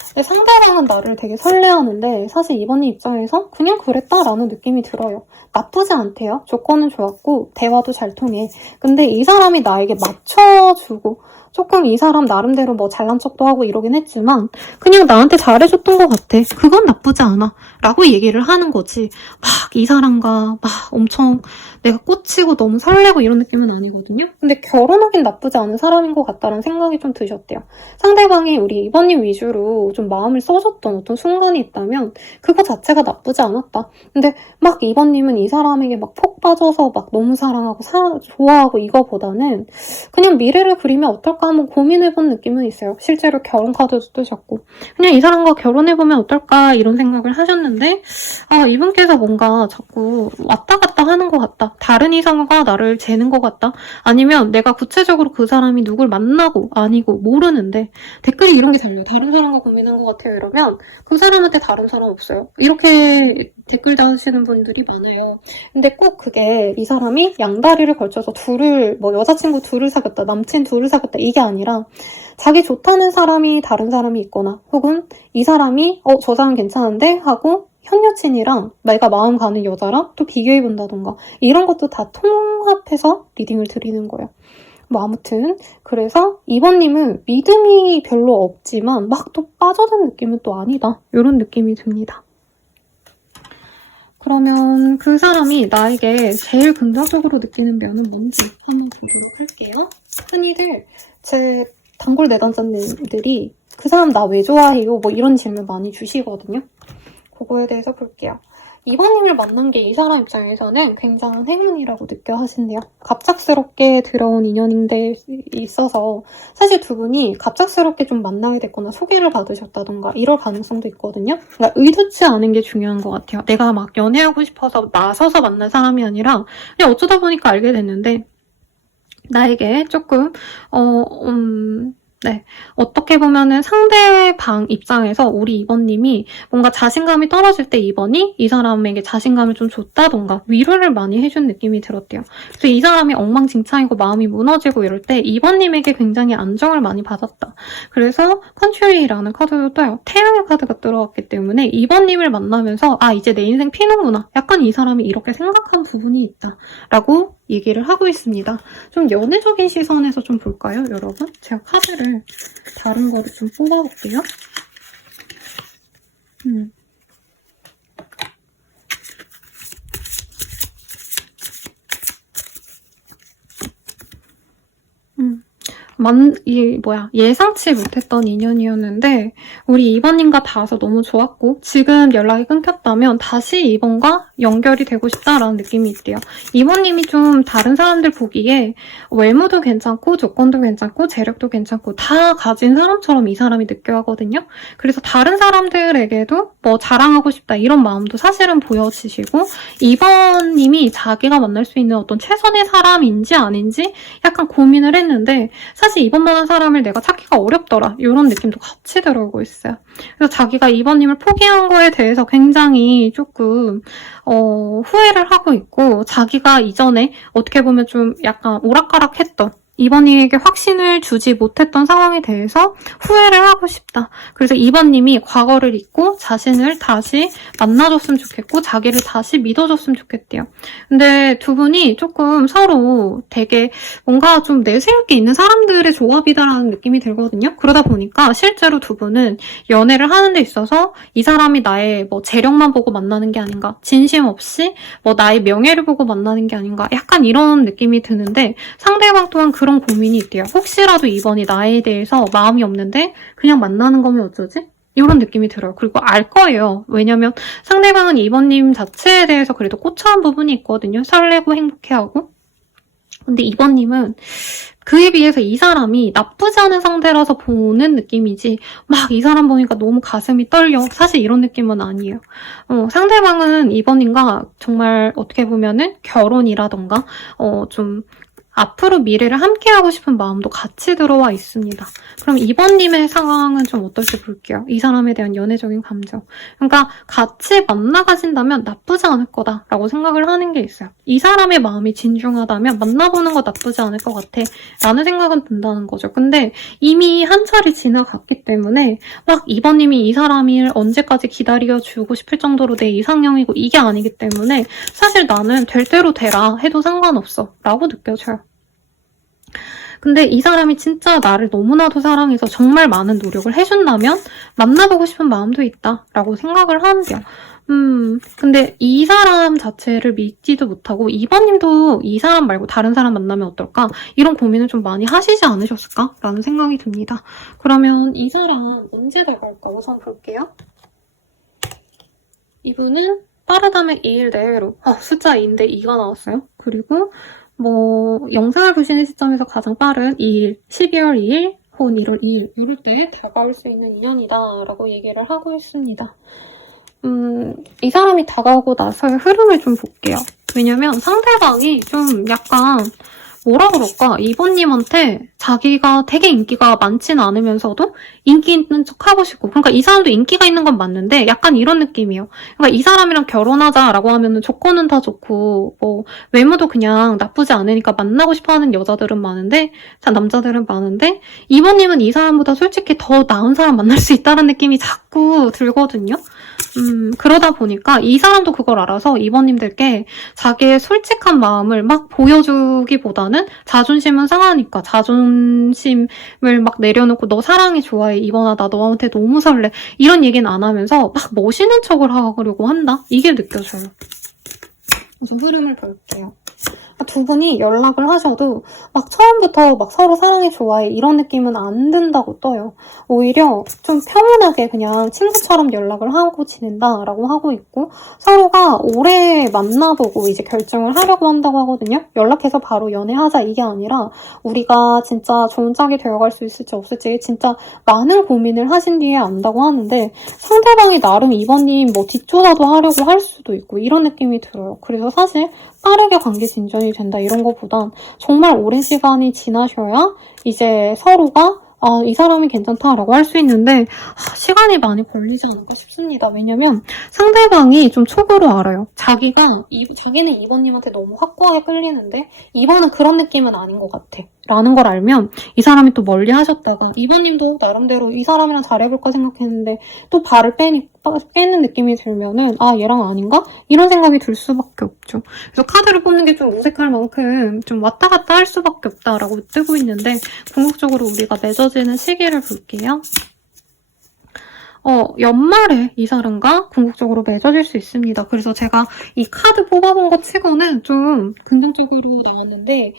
근데 상대방은 나를 되게 설레하는데 사실 2번님 입장에서 그냥 그랬다라는 느낌이 들어요. 나쁘지 않대요. 조건은 좋았고 대화도 잘 통해. 근데 이 사람이 나에게 맞춰주고 조금 이 사람 나름대로 뭐 잘난 척도 하고 이러긴 했지만 그냥 나한테 잘해줬던 것 같아. 그건 나쁘지 않아. 라고 얘기를 하는 거지. 막 이 사람과 막 엄청 내가 꽂히고 너무 설레고 이런 느낌은 아니거든요. 근데 결혼하긴 나쁘지 않은 사람인 것 같다는 생각이 좀 드셨대요. 상대방이 우리 2번님 위주로 좀 마음을 써줬던 어떤 순간이 있다면 그거 자체가 나쁘지 않았다. 근데 막 2번님은 이 사람에게 막 폭 빠져서 막 너무 사랑하고 좋아하고 이거보다는 그냥 미래를 그리면 어떨까 한번 고민해본 느낌은 있어요. 실제로 결혼 카드도 뜨셨고 그냥 이 사람과 결혼해보면 어떨까 이런 생각을 하셨는데 이분께서 뭔가 자꾸 왔다 갔다 하는 것 같다. 다른 이성과 나를 재는 것 같다. 아니면 내가 구체적으로 그 사람이 누굴 만나고 아니고 모르는데 댓글이 이런 게 달려요. 다른 사람과 고민한 것 같아요. 이러면 그 사람한테 다른 사람 없어요. 이렇게 댓글 다시는 분들이 많아요. 근데 꼭 그게 이 사람이 양다리를 걸쳐서 뭐 여자친구 둘을 사귀었다, 남친 둘을 사귀었다 이게 아니라 자기 좋다는 사람이 다른 사람이 있거나 혹은 이 사람이 저 사람 괜찮은데 하고 현 여친이랑 내가 마음 가는 여자랑 또 비교해본다던가 이런 것도 다 통합해서 리딩을 드리는 거예요. 뭐 아무튼 그래서 2번님은 믿음이 별로 없지만 막 또 빠져든 느낌은 또 아니다. 이런 느낌이 듭니다. 그러면 그 사람이 나에게 제일 긍정적으로 느끼는 면은 뭔지 한번 보도록 할게요. 흔히들 제 단골 내담자님들이 그 사람 나 왜 좋아해요? 뭐 이런 질문 많이 주시거든요. 그거에 대해서 볼게요. 2번님을 만난 게 이 사람 입장에서는 굉장한 행운이라고 느껴 하신대요. 갑작스럽게 들어온 인연인데 있어서 사실 두 분이 갑작스럽게 좀 만나게 됐거나 소개를 받으셨다던가 이럴 가능성도 있거든요. 그러니까 의도치 않은 게 중요한 것 같아요. 내가 막 연애하고 싶어서 나서서 만난 사람이 아니라 그냥 어쩌다 보니까 알게 됐는데 나에게 조금 네. 어떻게 보면은 상대방 입장에서 우리 2번님이 뭔가 자신감이 떨어질 때 2번이 이 사람에게 자신감을 좀 줬다던가 위로를 많이 해준 느낌이 들었대요. 그래서 이 사람이 엉망진창이고 마음이 무너지고 이럴 때 2번님에게 굉장히 안정을 많이 받았다. 그래서 컨츄리라는 카드도 떠요. 태양의 카드가 들어왔기 때문에 2번님을 만나면서 이제 내 인생 피는구나. 약간 이 사람이 이렇게 생각한 부분이 있다. 라고 얘기를 하고 있습니다. 좀 연애적인 시선에서 좀 볼까요, 여러분? 제가 카드를 다른 거를 좀 뽑아볼게요. 예상치 못했던 인연이었는데 우리 2번님과 닿아서 너무 좋았고 지금 연락이 끊겼다면 다시 2번과 연결이 되고 싶다라는 느낌이 있대요. 2번님이 좀 다른 사람들 보기에 외모도 괜찮고 조건도 괜찮고 재력도 괜찮고 다 가진 사람처럼 이 사람이 느껴하거든요. 그래서 다른 사람들에게도 뭐 자랑하고 싶다 이런 마음도 사실은 보여지시고 2번님이 자기가 만날 수 있는 어떤 최선의 사람인지 아닌지 약간 고민을 했는데 사실 2번만한 사람을 내가 찾기가 어렵더라. 이런 느낌도 같이 들어오고 있어요. 그래서 자기가 2번님을 포기한 거에 대해서 굉장히 조금 후회를 하고 있고, 자기가 이전에 어떻게 보면 좀 약간 오락가락했던 2번님에게 확신을 주지 못했던 상황에 대해서 후회를 하고 싶다. 그래서 2번님이 과거를 잊고 자신을 다시 만나줬으면 좋겠고 자기를 다시 믿어줬으면 좋겠대요. 근데 두 분이 조금 서로 되게 뭔가 좀 내세울 게 있는 사람들의 조합이다라는 느낌이 들거든요. 그러다 보니까 실제로 두 분은 연애를 하는 데 있어서 이 사람이 나의 뭐 재력만 보고 만나는 게 아닌가, 진심 없이 뭐 나의 명예를 보고 만나는 게 아닌가, 약간 이런 느낌이 드는데 상대방 또한 그런 고민이 있대요. 혹시라도 2번이 나에 대해서 마음이 없는데 그냥 만나는 거면 어쩌지? 이런 느낌이 들어요. 그리고 알 거예요. 왜냐면 상대방은 2번님 자체에 대해서 그래도 꽂혀한 부분이 있거든요. 설레고 행복해하고. 근데 2번님은 그에 비해서 이 사람이 나쁘지 않은 상대라서 보는 느낌이지 막 이 사람 보니까 너무 가슴이 떨려. 사실 이런 느낌은 아니에요. 상대방은 2번님과 정말 어떻게 보면은 결혼이라던가 좀 앞으로 미래를 함께하고 싶은 마음도 같이 들어와 있습니다. 그럼 2번님의 상황은 좀 어떨지 볼게요. 이 사람에 대한 연애적인 감정. 그러니까 같이 만나가신다면 나쁘지 않을 거다라고 생각을 하는 게 있어요. 이 사람의 마음이 진중하다면 만나보는 거 나쁘지 않을 것 같아 라는 생각은 든다는 거죠. 근데 이미 한 차례 지나갔기 때문에 막 2번님이 이 사람을 언제까지 기다려주고 싶을 정도로 내 이상형이고 이게 아니기 때문에 사실 나는 될 대로 되라 해도 상관없어 라고 느껴져요. 근데 이 사람이 진짜 나를 너무나도 사랑해서 정말 많은 노력을 해준다면 만나보고 싶은 마음도 있다라고 생각을 하는데요. 근데 이 사람 자체를 믿지도 못하고 2번님도 이 사람 말고 다른 사람 만나면 어떨까? 이런 고민을 좀 많이 하시지 않으셨을까? 라는 생각이 듭니다. 그러면 이 사람 언제 다가올까? 우선 볼게요. 이분은 빠르다면 2일 내외로 숫자 2인데 2가 나왔어요. 그리고 영상을 보시는 시점에서 가장 빠른 2일, 12월 2일, 혹은 1월 2일 이럴 때 다가올 수 있는 인연이다 라고 얘기를 하고 있습니다. 이 사람이 다가오고 나서의 흐름을 좀 볼게요. 왜냐면 상대방이 좀 약간 뭐라 그럴까? 2번님한테 자기가 되게 인기가 많지는 않으면서도 인기 있는 척 하고 싶고, 그러니까 이 사람도 인기가 있는 건 맞는데 약간 이런 느낌이에요. 그러니까 이 사람이랑 결혼하자라고 하면은 조건은 다 좋고 외모도 그냥 나쁘지 않으니까 만나고 싶어하는 여자들은 많은데, 남자들은 많은데 2번님은 이 사람보다 솔직히 더 나은 사람 만날 수 있다는 느낌이 자꾸 들거든요. 그러다 보니까 이 사람도 그걸 알아서 2번님들께 자기의 솔직한 마음을 막 보여주기보다는 자존심은 상하니까 자존심을 막 내려놓고 너 사랑이 좋아해, 2번아 나 너한테 너무 설레, 이런 얘기는 안 하면서 막 멋있는 척을 하려고 한다? 이게 느껴져요. 좀 흐름을 볼게요. 두 분이 연락을 하셔도 막 처음부터 막 서로 사랑해 좋아해 이런 느낌은 안 든다고 떠요. 오히려 좀 평온하게 그냥 친구처럼 연락을 하고 지낸다라고 하고 있고, 서로가 오래 만나보고 이제 결정을 하려고 한다고 하거든요. 연락해서 바로 연애하자 이게 아니라 우리가 진짜 좋은 짝이 되어갈 수 있을지 없을지 진짜 많은 고민을 하신 뒤에 안다고 하는데, 상대방이 나름 2번님 뒷조사도 하려고 할 수도 있고 이런 느낌이 들어요. 그래서 사실 빠르게 관계 진전이 된다 이런 것보단 정말 오랜 시간이 지나셔야 이제 서로가 이 사람이 괜찮다라고 할 수 있는데 시간이 많이 걸리지 않을까 싶습니다. 왜냐면 상대방이 좀 촉으로 알아요. 자기는 2번님한테 너무 확고하게 끌리는데 2번은 그런 느낌은 아닌 것 같아 라는 걸 알면 이 사람이 또 멀리 하셨다가 2번님도 나름대로 이 사람이랑 잘해볼까 생각했는데 또 발을 빼는 느낌이 들면은 얘랑 아닌가? 이런 생각이 들 수밖에 없죠. 그래서 카드를 뽑는 게 좀 어색할 만큼 좀 왔다 갔다 할 수밖에 없다라고 뜨고 있는데, 궁극적으로 우리가 맺어지는 시기를 볼게요. 연말에 이 사람과 궁극적으로 맺어질 수 있습니다. 그래서 제가 이 카드 뽑아본 것 치고는 좀 긍정적으로 나왔는데,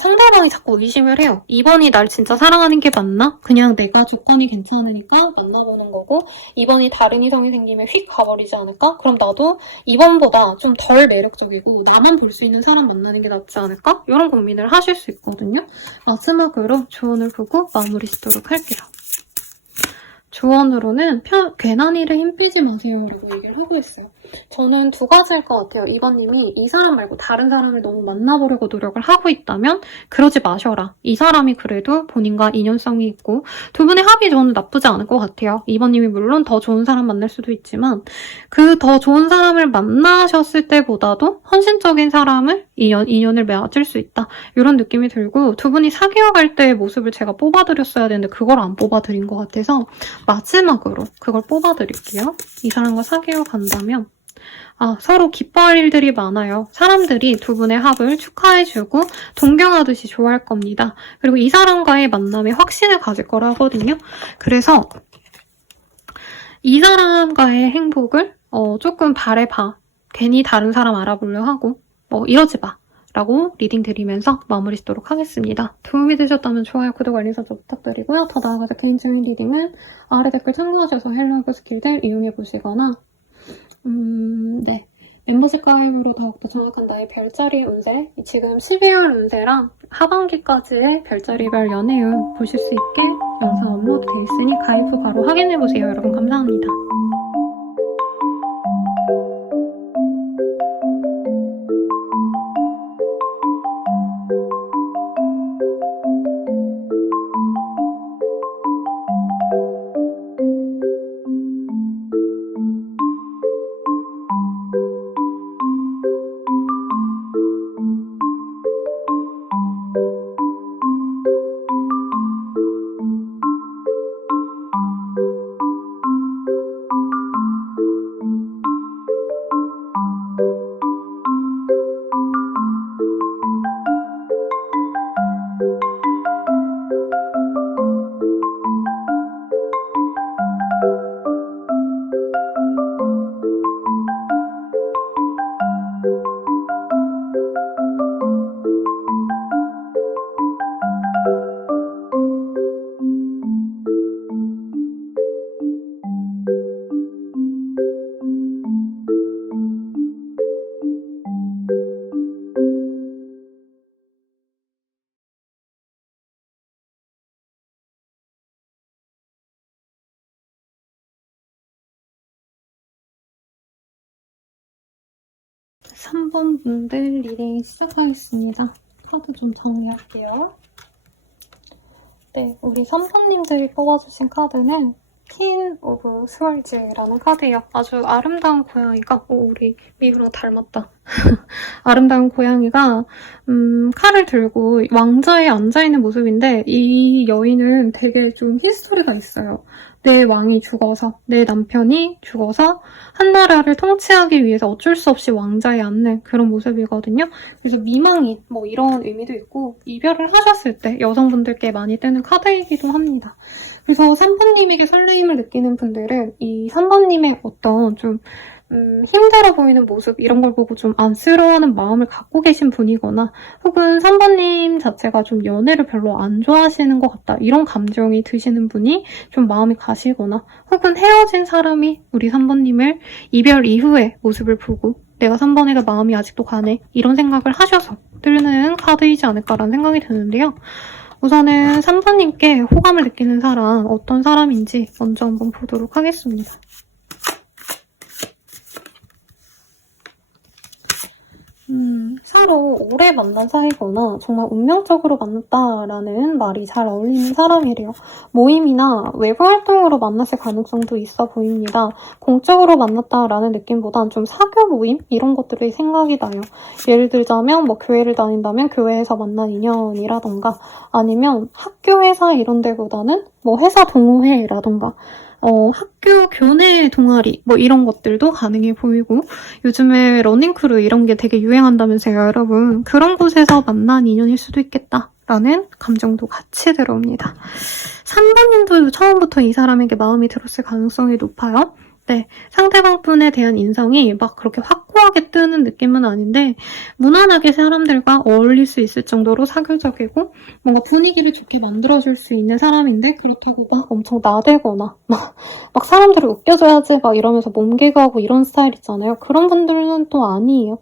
상대방이 자꾸 의심을 해요. 2번이 날 진짜 사랑하는 게 맞나? 그냥 내가 조건이 괜찮으니까 만나보는 거고, 2번이 다른 이성이 생기면 휙 가버리지 않을까? 그럼 나도 2번보다 좀 덜 매력적이고 나만 볼 수 있는 사람 만나는 게 낫지 않을까? 이런 고민을 하실 수 있거든요. 마지막으로 조언을 보고 마무리 짓도록 할게요. 조언으로는 괜한 일에 힘 빼지 마세요 라고 얘기를 하고 있어요. 저는 두 가지일 것 같아요. 2번님이 이 사람 말고 다른 사람을 너무 만나보려고 노력을 하고 있다면 그러지 마셔라. 이 사람이 그래도 본인과 인연성이 있고 두 분의 합이 저는 나쁘지 않을 것 같아요. 2번님이 물론 더 좋은 사람 만날 수도 있지만 그 더 좋은 사람을 만나셨을 때보다도 헌신적인 사람을 인연을 맺을 수 있다. 이런 느낌이 들고 두 분이 사귀어갈 때의 모습을 제가 뽑아드렸어야 되는데 그걸 안 뽑아드린 것 같아서 마지막으로 그걸 뽑아드릴게요. 이 사람과 사귀어 간다면 서로 기뻐할 일들이 많아요. 사람들이 두 분의 합을 축하해주고 동경하듯이 좋아할 겁니다. 그리고 이 사람과의 만남에 확신을 가질 거라 하거든요. 그래서 이 사람과의 행복을 조금 바래봐. 괜히 다른 사람 알아보려 하고 이러지 마. 라고 리딩 드리면서 마무리 짓도록 하겠습니다. 도움이 되셨다면 좋아요, 구독, 알림 설정 부탁드리고요. 더 나아가서 개인적인 리딩은 아래 댓글 참고하셔서 헬로그 스킬들 이용해보시거나 네. 멤버십 가입으로 더욱더 정확한 나의 별자리 운세, 지금 12월 운세랑 하반기까지의 별자리별 연애운 보실 수 있게 영상 업로드 되어 있으니 가입 후 바로 확인해보세요. 여러분 감사합니다. 삼 번 분들 리딩 시작하겠습니다. 카드 좀 정리할게요. 네, 우리 3번님들이 뽑아주신 카드는 퀸 오브 스월즈라는 카드예요. 아주 아름다운 고양이가 우리 미우랑 닮았다. 아름다운 고양이가 칼을 들고 왕좌에 앉아있는 모습인데 이 여인은 되게 좀 히스토리가 있어요. 내 왕이 죽어서, 내 남편이 죽어서 한나라를 통치하기 위해서 어쩔 수 없이 왕좌에 앉는 그런 모습이거든요. 그래서 미망인 이런 의미도 있고 이별을 하셨을 때 여성분들께 많이 뜨는 카드이기도 합니다. 그래서 3번님에게 설레임을 느끼는 분들은 이 3번님의 어떤 좀 힘들어 보이는 모습 이런 걸 보고 좀 안쓰러워하는 마음을 갖고 계신 분이거나 혹은 3번님 자체가 좀 연애를 별로 안 좋아하시는 것 같다 이런 감정이 드시는 분이 좀 마음이 가시거나 혹은 헤어진 사람이 우리 3번님을 이별 이후의 모습을 보고 내가 3번에게 마음이 아직도 가네 이런 생각을 하셔서 뜨는 카드이지 않을까라는 생각이 드는데요. 우선은 3번님께 호감을 느끼는 사람 어떤 사람인지 먼저 한번 보도록 하겠습니다. 서로 오래 만난 사이거나 정말 운명적으로 만났다라는 말이 잘 어울리는 사람이래요. 모임이나 외부 활동으로 만났을 가능성도 있어 보입니다. 공적으로 만났다라는 느낌보단 좀 사교 모임? 이런 것들이 생각이 나요. 예를 들자면 교회를 다닌다면 교회에서 만난 인연이라던가 아니면 학교, 회사 이런 데보다는 회사 동호회라던가 학교 교내 동아리 이런 것들도 가능해 보이고 요즘에 러닝크루 이런 게 되게 유행한다면서요, 여러분. 그런 곳에서 만난 인연일 수도 있겠다라는 감정도 같이 들어옵니다. 3번님도 처음부터 이 사람에게 마음이 들었을 가능성이 높아요. 네, 상대방 분에 대한 인성이 그렇게 확고하게 뜨는 느낌은 아닌데 무난하게 사람들과 어울릴 수 있을 정도로 사교적이고 뭔가 분위기를 좋게 만들어줄 수 있는 사람인데 그렇다고 엄청 나대거나 사람들을 웃겨줘야지 이러면서 몸개그하고 이런 스타일 있잖아요. 그런 분들은 또 아니에요.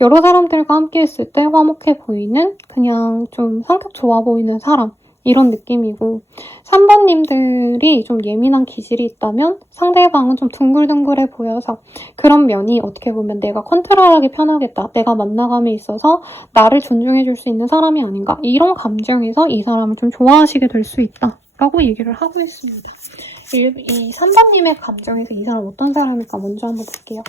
여러 사람들과 함께 있을 때 화목해 보이는 그냥 좀 성격 좋아 보이는 사람 이런 느낌이고 3번님들 사람들이 좀 예민한 기질이 있다면 상대방은 좀 둥글둥글해 보여서 그런 면이 어떻게 보면 내가 컨트롤하기 편하겠다. 내가 만나감에 있어서 나를 존중해줄 수 있는 사람이 아닌가. 이런 감정에서 이 사람을 좀 좋아하시게 될 수 있다. 라고 얘기를 하고 있습니다. 이 3번님의 감정에서 이 사람 어떤 사람일까 먼저 한번 볼게요.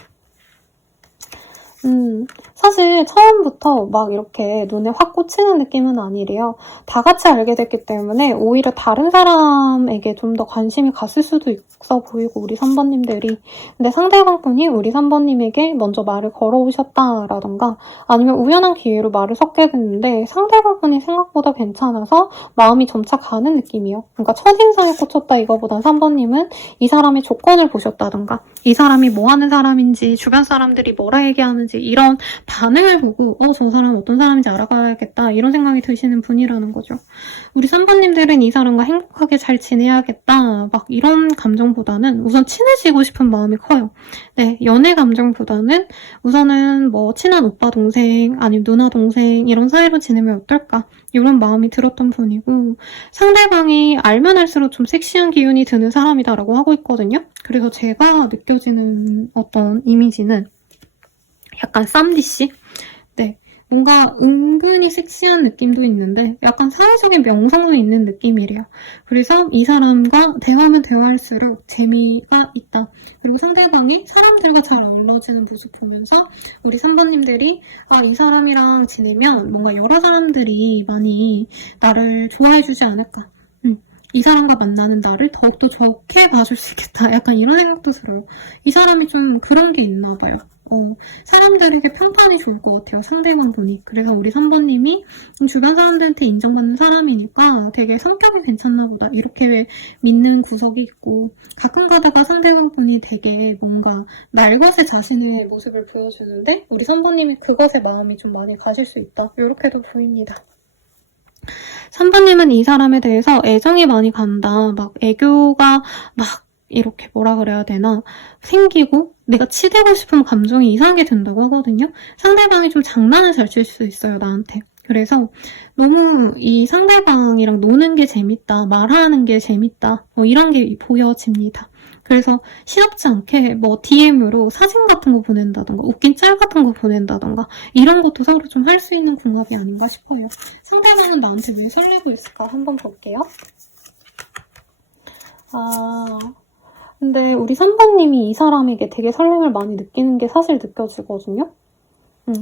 사실 처음부터 막 이렇게 눈에 확 꽂히는 느낌은 아니래요. 다 같이 알게 됐기 때문에 오히려 다른 사람에게 좀 더 관심이 갔을 수도 있어 보이고 우리 3번님들이. 근데 상대방분이 우리 3번님에게 먼저 말을 걸어오셨다라던가 아니면 우연한 기회로 말을 섞게 됐는데 상대방분이 생각보다 괜찮아서 마음이 점차 가는 느낌이에요. 그러니까 첫인상에 꽂혔다 이거보단 3번님은 이 사람의 조건을 보셨다던가 이 사람이 뭐 하는 사람인지 주변 사람들이 뭐라 얘기하는지 이런 반응을 보고 저 사람 어떤 사람인지 알아가야겠다 이런 생각이 드시는 분이라는 거죠. 우리 3번님들은 이 사람과 행복하게 잘 지내야겠다 막 이런 감정보다는 우선 친해지고 싶은 마음이 커요. 네, 연애 감정보다는 우선은 뭐 친한 오빠 동생 아니면 누나 동생 이런 사이로 지내면 어떨까 이런 마음이 들었던 분이고 상대방이 알면 알수록 좀 섹시한 기운이 드는 사람이다라고 하고 있거든요. 그래서 제가 느껴지는 어떤 이미지는 약간 쌈디씨? 네. 뭔가 은근히 섹시한 느낌도 있는데 약간 사회적인 명성도 있는 느낌이래요. 그래서 이 사람과 대화하면 대화할수록 재미가 있다. 그리고 상대방이 사람들과 잘 어우러지는 모습 보면서 우리 3번님들이 이 사람이랑 지내면 뭔가 여러 사람들이 많이 나를 좋아해주지 않을까. 이 사람과 만나는 나를 더욱더 좋게 봐줄 수 있겠다. 약간 이런 생각도 들어요. 이 사람이 좀 그런 게 있나 봐요. 사람들에게 평판이 좋을 것 같아요. 상대방 분이. 그래서 우리 3번님이 주변 사람들한테 인정받는 사람이니까 되게 성격이 괜찮나 보다. 이렇게 믿는 구석이 있고 가끔 가다가 상대방 분이 되게 뭔가 날것의 자신의 모습을 보여주는데 우리 3번님이 그것에 마음이 좀 많이 가실 수 있다. 이렇게도 보입니다. 3번님은 이 사람에 대해서 애정이 많이 간다. 막 애교가 막 이렇게 뭐라 그래야 되나 생기고 내가 치대고 싶은 감정이 이상하게 든다고 하거든요. 상대방이 좀 장난을 잘 칠 수 있어요, 나한테. 그래서 너무 이 상대방이랑 노는 게 재밌다, 말하는 게 재밌다, 뭐 이런 게 보여집니다. 그래서 시덥지 않게 뭐 DM으로 사진 같은 거 보낸다던가 웃긴 짤 같은 거 보낸다던가 이런 것도 서로 좀 할 수 있는 궁합이 아닌가 싶어요. 상대방은 나한테 왜 설레고 있을까 한번 볼게요. 근데 우리 3번님이 이 사람에게 되게 설렘을 많이 느끼는 게 사실 느껴지거든요.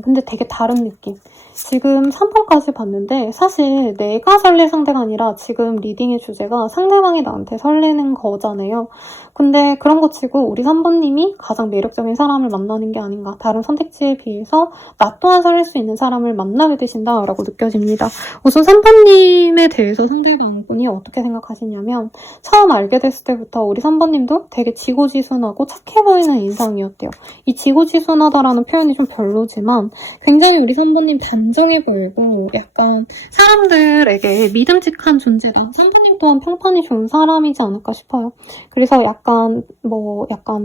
근데 되게 다른 느낌. 지금 3번까지 봤는데 사실 내가 설렐 상대가 아니라 지금 리딩의 주제가 상대방이 나한테 설레는 거잖아요. 근데 그런 거 치고 우리 3번님이 가장 매력적인 사람을 만나는 게 아닌가. 다른 선택지에 비해서 나 또한 설렐 수 있는 사람을 만나게 되신다라고 느껴집니다. 우선 3번님에 대해서 상대방분이 어떻게 생각하시냐면 처음 알게 됐을 때부터 우리 3번님도 되게 지고지순하고 착해 보이는 인상이었대요. 이 지고지순하다라는 표현이 좀 별로지만 굉장히 우리 3번님 단정해 보이고 약간 사람들에게 믿음직한 존재다. 3번님 또한 평판이 좋은 사람이지 않을까 싶어요. 그래서 약간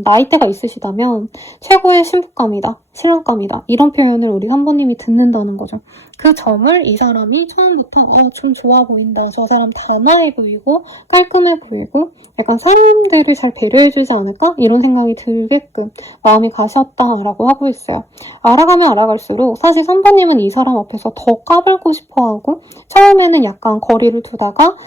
나이대가 있으시다면 최고의 신부감이다, 신랑감이다 이런 표현을 우리 3번님이 듣는다는 거죠. 그 점을 이 사람이 처음부터 좀 좋아 보인다. 저 사람 단아해 보이고 깔끔해 보이고 약간 사람들을 잘 배려해주지 않을까? 이런 생각이 들게끔 마음이 가셨다라고 하고 있어요. 알아가면 알아갈수록 사실 3번님은 이 사람 앞에서 더 까불고 싶어하고 처음에는 약간 거리를 두다가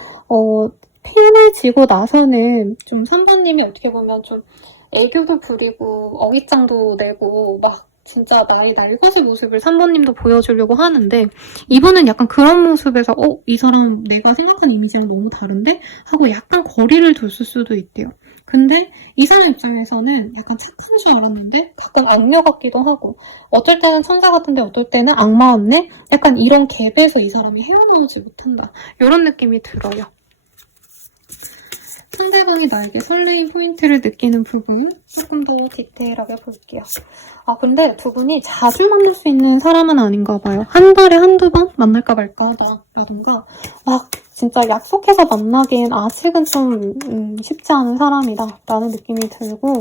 편해지고 나서는 좀 3번님이 어떻게 보면 좀 애교도 부리고 어깃장도 내고 막 진짜 나의 날것의 모습을 3번님도 보여주려고 하는데 이분은 약간 그런 모습에서 이 사람 내가 생각한 이미지랑 너무 다른데? 하고 약간 거리를 뒀을 수도 있대요. 근데 이 사람 입장에서는 약간 착한 줄 알았는데 가끔 악녀 같기도 하고 어떨 때는 천사 같은데 어떨 때는 악마 같네? 약간 이런 갭에서 이 사람이 헤어나오지 못한다. 이런 느낌이 들어요. 상대방이 나에게 설레임 포인트를 느끼는 부분 조금 더 디테일하게 볼게요. 근데 두 분이 자주 만날 수 있는 사람은 아닌가 봐요. 한 달에 한두 번 만날까 말까 라던가 막 진짜 약속해서 만나기엔 아직은 좀 쉽지 않은 사람이다 라는 느낌이 들고,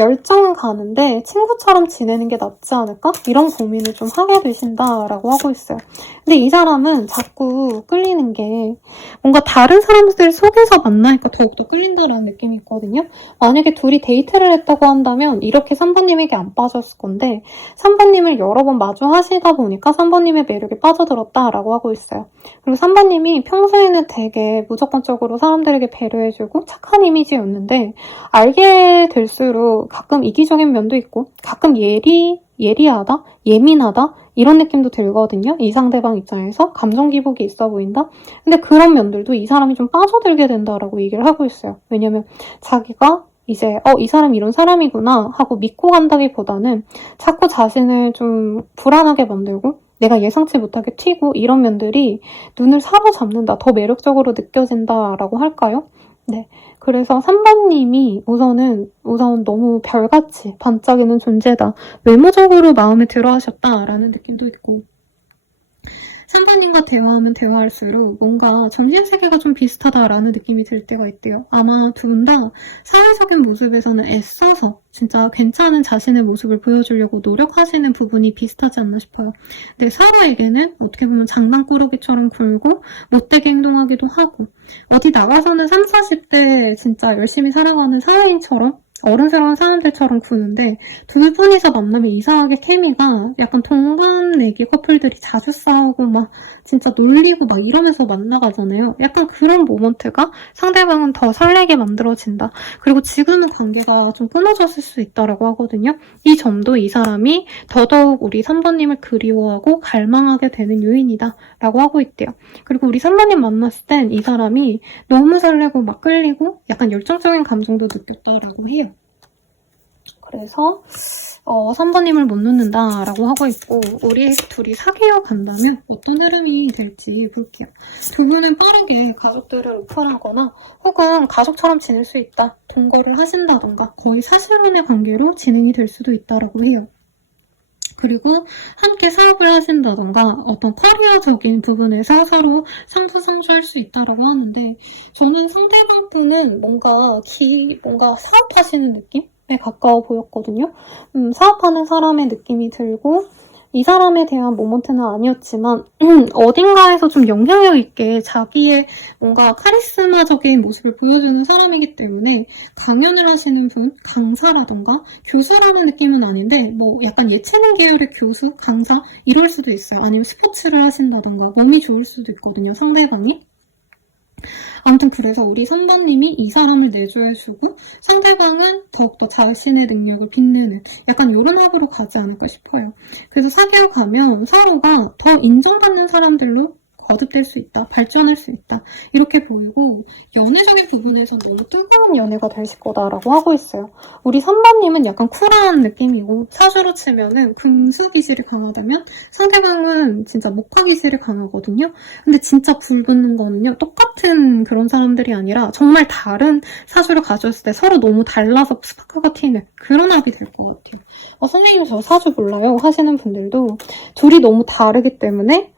열정은 가는데 친구처럼 지내는 게 낫지 않을까? 이런 고민을 좀 하게 되신다라고 하고 있어요. 근데 이 사람은 자꾸 끌리는 게 뭔가 다른 사람들 속에서 만나니까 더욱더 끌린다라는 느낌이 있거든요. 만약에 둘이 데이트를 했다고 한다면 이렇게 3번님에게 안 빠졌을 건데 3번님을 여러 번 마주 하시다 보니까 3번님의 매력에 빠져들었다라고 하고 있어요. 그리고 3번님이 평소에는 되게 무조건적으로 사람들에게 배려해주고 착한 이미지였는데 알게 될수록 가끔 이기적인 면도 있고 가끔 예리하다? 예민하다? 이런 느낌도 들거든요. 이 상대방 입장에서 감정 기복이 있어 보인다? 근데 그런 면들도 이 사람이 좀 빠져들게 된다라고 얘기를 하고 있어요. 왜냐면 자기가 이제 이 사람이 이런 사람이구나 하고 믿고 간다기보다는 자꾸 자신을 좀 불안하게 만들고 내가 예상치 못하게 튀고 이런 면들이 눈을 사로잡는다, 더 매력적으로 느껴진다라고 할까요? 네. 그래서 3번님이 우선 너무 별같이 반짝이는 존재다. 외모적으로 마음에 들어 하셨다라는 느낌도 있고, 3번님과 대화하면 대화할수록 뭔가 정신세계가 좀 비슷하다라는 느낌이 들 때가 있대요. 아마 두 분 다 사회적인 모습에서는 애써서 진짜 괜찮은 자신의 모습을 보여주려고 노력하시는 부분이 비슷하지 않나 싶어요. 근데 서로에게는 어떻게 보면 장난꾸러기처럼 굴고 못되게 행동하기도 하고, 어디 나가서는 30, 40대 진짜 열심히 살아가는 사회인처럼 어른스러운 사람들처럼 구는데 두 분이서 만나면 이상하게 케미가 약간 동갑내기 커플들이 자주 싸우고 막 진짜 놀리고 막 이러면서 만나가잖아요. 약간 그런 모먼트가 상대방은 더 설레게 만들어진다. 그리고 지금은 관계가 좀 끊어졌을 수 있다라고 하거든요. 이 점도 이 사람이 더더욱 우리 3번님을 그리워하고 갈망하게 되는 요인이다 라고 하고 있대요. 그리고 우리 3번님 만났을 땐 이 사람이 너무 설레고 막 끌리고 약간 열정적인 감정도 느꼈다라고 해요. 그래서 3번님을 못 놓는다라고 하고 있고, 우리 둘이 사귀어 간다면 어떤 흐름이 될지 볼게요. 두 분은 빠르게 가족들을 오픈하거나 혹은 가족처럼 지낼 수 있다, 동거를 하신다던가 거의 사실혼의 관계로 진행이 될 수도 있다라고 해요. 그리고 함께 사업을 하신다던가 어떤 커리어적인 부분에서 서로 상부상조할 수 있다라고 하는데, 저는 상대방 분은 뭔가 사업하시는 느낌에 가까워 보였거든요. 사업하는 사람의 느낌이 들고, 이 사람에 대한 모먼트는 아니었지만 어딘가에서 좀 영향력 있게 자기의 뭔가 카리스마적인 모습을 보여주는 사람이기 때문에 강연을 하시는 분, 강사라던가 교수라는 느낌은 아닌데 뭐 약간 예체능 계열의 교수, 강사 이럴 수도 있어요. 아니면 스포츠를 하신다던가 몸이 좋을 수도 있거든요, 상대방이. 아무튼 그래서 우리 3번님이 이 사람을 내조해주고 상대방은 더욱더 자신의 능력을 빛내는 약간 이런 합으로 가지 않을까 싶어요. 그래서 사귀어 가면 서로가 더 인정받는 사람들로 거듭될 수 있다, 발전할 수 있다 이렇게 보이고, 연애적인 부분에서 너무 뜨거운 연애가 되실 거다라고 하고 있어요. 우리 3번님은 약간 쿨한 느낌이고 사주로 치면은 금수 기질이 강하다면 상대방은 진짜 목화 기질이 강하거든요. 근데 진짜 불붙는 거는요, 똑같은 그런 사람들이 아니라 정말 다른 사주를 가졌을 때 서로 너무 달라서 스파크가 튀는 그런 합이 될 것 같아요. 선생님 저 사주 몰라요 하시는 분들도 둘이 너무 다르기 때문에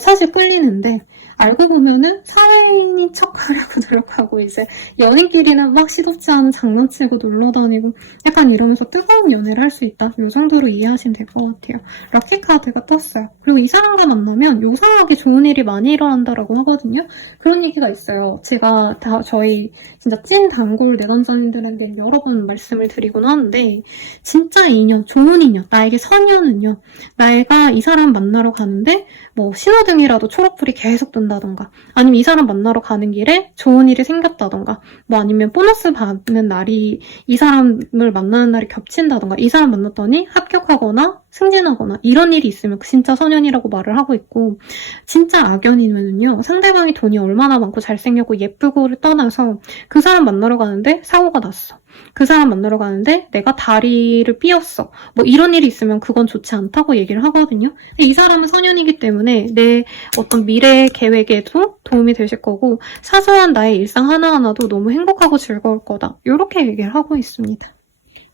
사실 끌리는데, 알고 보면은 사회인인 척하려고 노력하고 이제 연인끼리는 막 시덥지 않은 장난치고 놀러다니고 약간 이러면서 뜨거운 연애를 할 수 있다. 이 정도로 이해하시면 될 것 같아요. 럭키 카드가 떴어요. 그리고 이 사람과 만나면 요상하게 좋은 일이 많이 일어난다라고 하거든요. 그런 얘기가 있어요. 제가 저희 진짜 찐 단골 내담자님들에게 여러 번 말씀을 드리곤 하는데, 진짜 인연, 좋은 인연, 나에게 선연은요, 내가 이 사람 만나러 가는데 뭐 신호등이라도 초록불이 계속 뜬다던가, 아니면 이 사람 만나러 가는 길에 좋은 일이 생겼다던가, 뭐 아니면 보너스 받는 날이 이 사람을 만나는 날이 겹친다던가, 이 사람 만났더니 합격하거나 승진하거나 이런 일이 있으면 진짜 선연이라고 말을 하고 있고, 진짜 악연이면은요, 상대방이 돈이 얼마나 많고 잘생겼고 예쁘고를 떠나서 그 사람 만나러 가는데 사고가 났어, 그 사람 만나러 가는데 내가 다리를 삐었어, 뭐 이런 일이 있으면 그건 좋지 않다고 얘기를 하거든요. 근데 이 사람은 선연이기 때문에 내 어떤 미래 계획에도 도움이 되실 거고, 사소한 나의 일상 하나하나도 너무 행복하고 즐거울 거다, 이렇게 얘기를 하고 있습니다.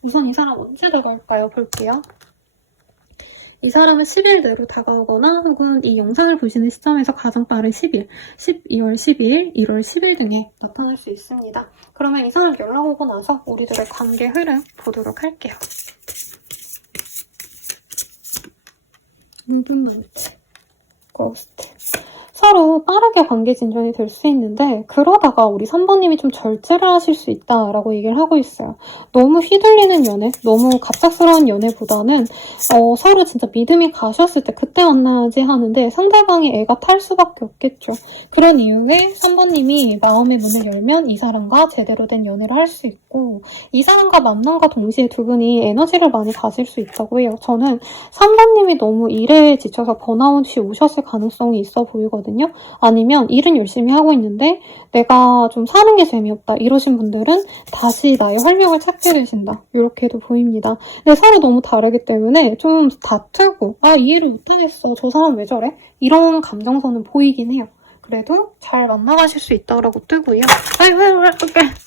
우선 이 사람 언제 다가올까요? 볼게요. 이 사람은 10일 내로 다가오거나 혹은 이 영상을 보시는 시점에서 가장 빠른 10일, 12월 12일, 1월 10일 등에 나타날 수 있습니다. 그러면 이 사람 연락 오고 나서 우리들의 관계 흐름 보도록 할게요. 고스트. 서로 빠르게 관계 진전이 될 수 있는데 그러다가 우리 3번님이 좀 절제를 하실 수 있다라고 얘기를 하고 있어요. 너무 휘둘리는 연애, 너무 갑작스러운 연애보다는 서로 진짜 믿음이 가셨을 때 그때 만나야지 하는데 상대방이 애가 탈 수밖에 없겠죠. 그런 이유에 3번님이 마음의 문을 열면 이 사람과 제대로 된 연애를 할 수 있고 이 사람과 만남과 동시에 두 분이 에너지를 많이 가질 수 있다고 해요. 저는 3번님이 너무 일에 지쳐서 번아웃이 오셨을 가능성이 있어 보이거든요. 아니면 일은 열심히 하고 있는데 내가 좀 사는 게 재미없다 이러신 분들은 다시 나의 활력을 찾게 되신다 이렇게도 보입니다. 근데 서로 너무 다르기 때문에 좀 다투고 이해를 못하겠어 저 사람 왜 저래? 이런 감정선은 보이긴 해요. 그래도 잘 만나가실 수 있다고 뜨고요.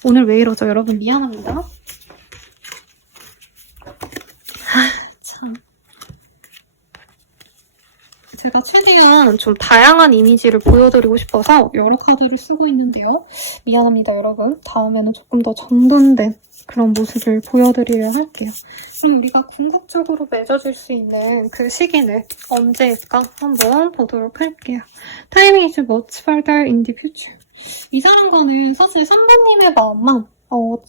오늘 왜 이러죠 여러분 미안합니다. 참. 제가 최대한 좀 다양한 이미지를 보여드리고 싶어서 여러 카드를 쓰고 있는데요. 미안합니다, 여러분. 다음에는 조금 더 정돈된 그런 모습을 보여드리려 할게요. 그럼 우리가 궁극적으로 맺어질 수 있는 그 시기는 언제일까? 한번 보도록 할게요. Timing is much further in the future. 이 사람과는 사실 3번님의 마음만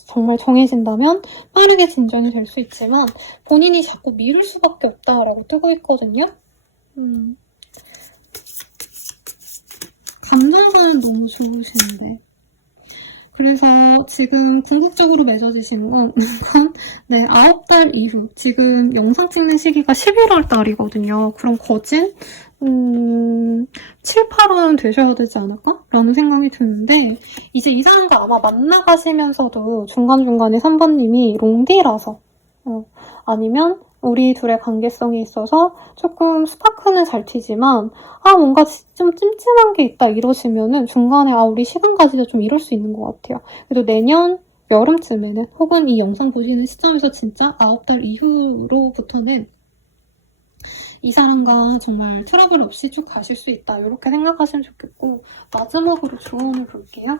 정말 정해진다면 빠르게 진전이 될 수 있지만 본인이 자꾸 미룰 수밖에 없다라고 뜨고 있거든요. 감정선은 너무 좋으신데 그래서 지금 궁극적으로 맺어지신 건 네, 9달 이후 지금 영상 찍는 시기가 11월 달이거든요. 그럼 거진 7, 8월은 되셔야 되지 않을까? 라는 생각이 드는데 이제 이 사람과 아마 만나가시면서도 중간중간에 3번님이 롱디라서 아니면 우리 둘의 관계성이 있어서 조금 스파크는 잘 튀지만 뭔가 좀 찜찜한 게 있다 이러시면은 중간에 우리 시간 가지자 좀 이럴 수 있는 것 같아요. 그래도 내년 여름쯤에는 혹은 이 영상 보시는 시점에서 진짜 9달 이후로부터는 이 사람과 정말 트러블 없이 쭉 가실 수 있다 이렇게 생각하시면 좋겠고 마지막으로 조언을 볼게요.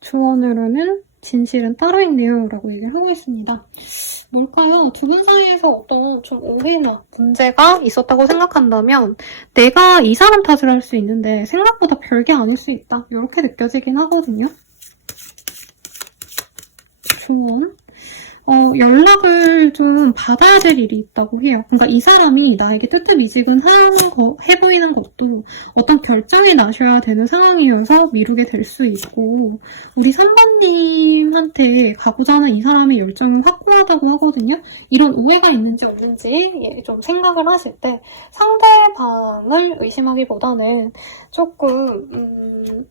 조언으로는 진실은 따로 있네요 라고 얘기를 하고 있습니다. 뭘까요? 두 분 사이에서 어떤 좀 오해나 문제가 있었다고 생각한다면 내가 이 사람 탓을 할 수 있는데 생각보다 별게 아닐 수 있다 이렇게 느껴지긴 하거든요. 조언 연락을 좀 받아야 될 일이 있다고 해요. 그러니까 이 사람이 나에게 뜨뜻미지근한 해보이는 것도 어떤 결정이 나셔야 되는 상황이어서 미루게 될 수 있고 우리 3번님한테 가고자 하는 이 사람의 열정은 확고하다고 하거든요. 이런 오해가 있는지 없는지 좀 생각을 하실 때 상대방을 의심하기보다는 조금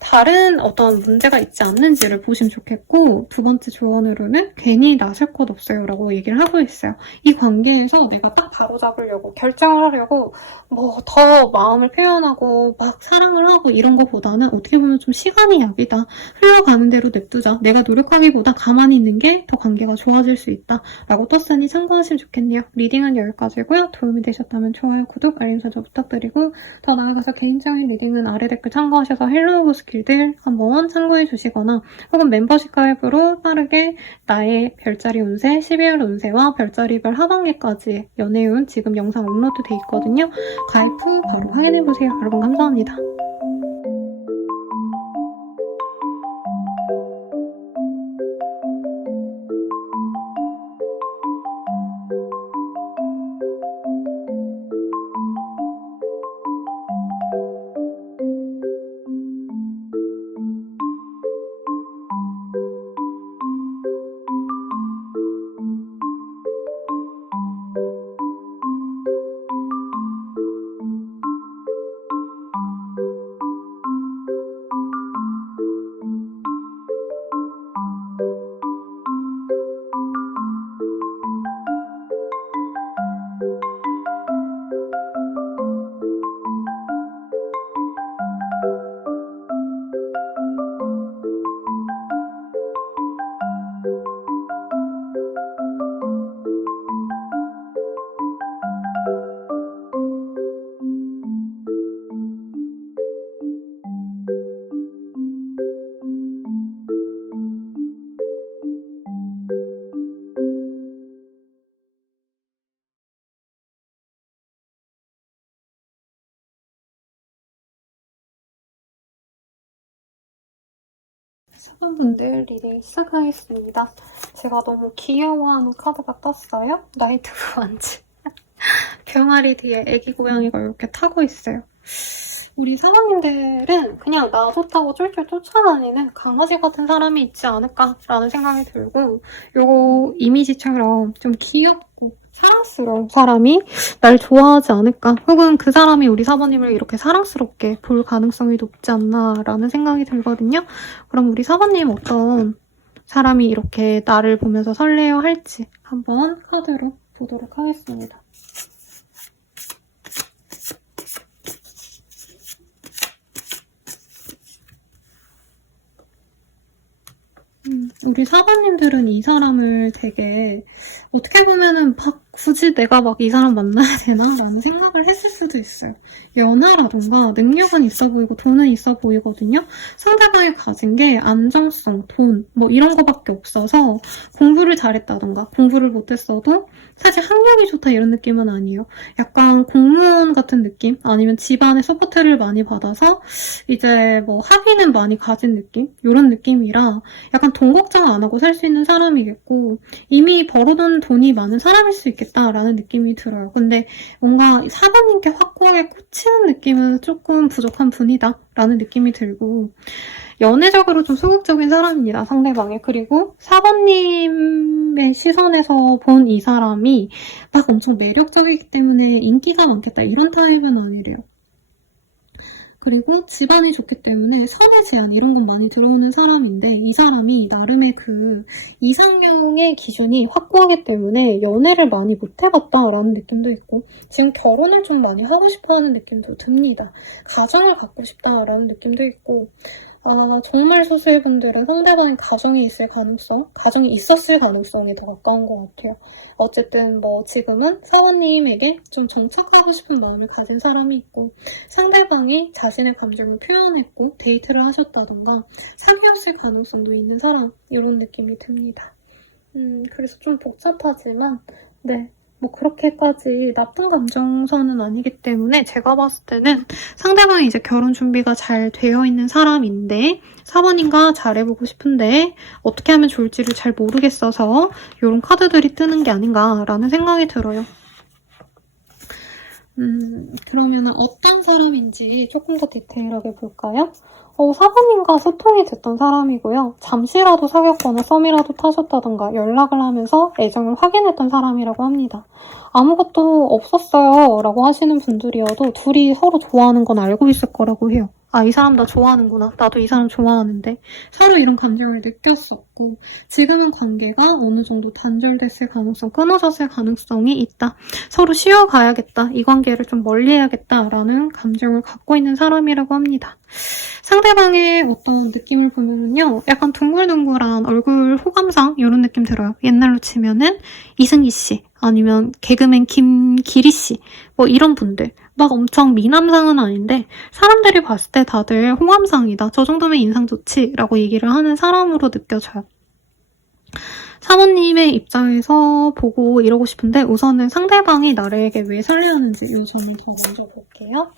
다른 어떤 문제가 있지 않는지를 보시면 좋겠고 두 번째 조언으로는 괜히 나설 것 없어요 라고 얘기를 하고 있어요. 이 관계에서 내가 딱 바로잡으려고 결정을 하려고 뭐 더 마음을 표현하고 막 사랑을 하고 이런 것보다는 어떻게 보면 좀 시간이 약이다. 흘러가는 대로 냅두자. 내가 노력하기보다 가만히 있는 게 더 관계가 좋아질 수 있다 라고 떴으니 참고하시면 좋겠네요. 리딩은 여기까지고요. 도움이 되셨다면 좋아요, 구독, 알림 설정 부탁드리고 더 나아가서 개인적인 리딩은 아래 댓글 참고하셔서 헬로우 스킬들 한번 참고해 주시거나 혹은 멤버십 가입으로 빠르게 나의 별자리 운세, 12월 운세와 별자리별 하반기까지 연애운 지금 영상 업로드 돼 있거든요. 가입 후 바로 확인해보세요. 여러분 감사합니다. 사연분들 리딩 시작하겠습니다. 제가 너무 귀여워하는 카드가 떴어요. 나이트 브런치. 병아리 뒤에 애기 고양이가 이렇게 타고 있어요. 우리 사모님들은 그냥 놔뒀다고 쫄쫄 쫓아다니는 강아지 같은 사람이 있지 않을까라는 생각이 들고, 요 이미지처럼 좀 귀엽고 사랑스러운 사람이 날 좋아하지 않을까, 혹은 그 사람이 우리 사모님을 이렇게 사랑스럽게 볼 가능성이 높지 않나라는 생각이 들거든요. 그럼 우리 사모님 어떤 사람이 이렇게 나를 보면서 설레어 할지 한번 카드로 보도록 하겠습니다. 우리 사관님들은 이 사람을 되게 어떻게 보면은 막 굳이 내가 막 이 사람 만나야 되나? 라는 생각을 했을 수도 있어요. 연하라던가 능력은 있어 보이고 돈은 있어 보이거든요. 상대방이 가진 게 안정성, 돈, 뭐 이런 거밖에 없어서 공부를 잘했다던가 공부를 못했어도 사실 학력이 좋다 이런 느낌은 아니에요. 약간 공무원 같은 느낌? 아니면 집안의 서포트를 많이 받아서 이제 뭐 학위는 많이 가진 느낌? 이런 느낌이라 약간 돈 걱정 안 하고 살 수 있는 사람이겠고, 이미 벌어둔 돈이 많은 사람일 수 있겠다라는 느낌이 들어요. 근데 뭔가 사모님께 확고하게 꽂히는 느낌은 조금 부족한 분이다 라는 느낌이 들고, 연애적으로 좀 소극적인 사람입니다, 상대방이. 그리고 사모님의 시선에서 본 이 사람이 막 엄청 매력적이기 때문에 인기가 많겠다 이런 타입은 아니래요. 그리고 집안이 좋기 때문에 선의 제한 이런 건 많이 들어오는 사람인데, 이 사람이 나름의 그 이상형의 기준이 확고하기 때문에 연애를 많이 못 해봤다라는 느낌도 있고, 지금 결혼을 좀 많이 하고 싶어하는 느낌도 듭니다. 가정을 갖고 싶다라는 느낌도 있고, 정말 소수의 분들은 상대방이 가정이 있었을 가능성이 더 가까운 것 같아요. 어쨌든 뭐 지금은 사원님에게 좀 정착하고 싶은 마음을 가진 사람이 있고, 상대방이 자신의 감정을 표현했고 데이트를 하셨다던가 사귀었을 가능성도 있는 사람, 이런 느낌이 듭니다. 그래서 좀 복잡하지만 네, 뭐 그렇게까지 나쁜 감정선은 아니기 때문에 제가 봤을 때는 상대방이 이제 결혼 준비가 잘 되어 있는 사람인데 사모님과 잘해보고 싶은데 어떻게 하면 좋을지를 잘 모르겠어서 이런 카드들이 뜨는 게 아닌가라는 생각이 들어요. 그러면 어떤 사람인지 조금 더 디테일하게 볼까요? 사모님과 소통이 됐던 사람이고요. 잠시라도 사귀었거나 썸이라도 타셨다던가 연락을 하면서 애정을 확인했던 사람이라고 합니다. 아무것도 없었어요 라고 하시는 분들이어도 둘이 서로 좋아하는 건 알고 있을 거라고 해요. 이 사람 나 좋아하는구나. 나도 이 사람 좋아하는데. 서로 이런 감정을 느꼈었고, 지금은 관계가 어느 정도 단절됐을 가능성, 끊어졌을 가능성이 있다. 서로 쉬어가야겠다. 이 관계를 좀 멀리해야겠다라는 감정을 갖고 있는 사람이라고 합니다. 상대방의 어떤 느낌을 보면은요, 약간 둥글둥글한 얼굴 호감상 이런 느낌 들어요. 옛날로 치면은 이승기 씨, 아니면 개그맨 김기리 씨, 뭐 이런 분들. 막 엄청 미남상은 아닌데 사람들이 봤을 때 다들 호감상이다, 저 정도면 인상 좋지 라고 얘기를 하는 사람으로 느껴져요. 사모님의 입장에서 보고 이러고 싶은데, 우선은 상대방이 나에게 왜 설레하는지 이 점을 더 먼저 볼게요.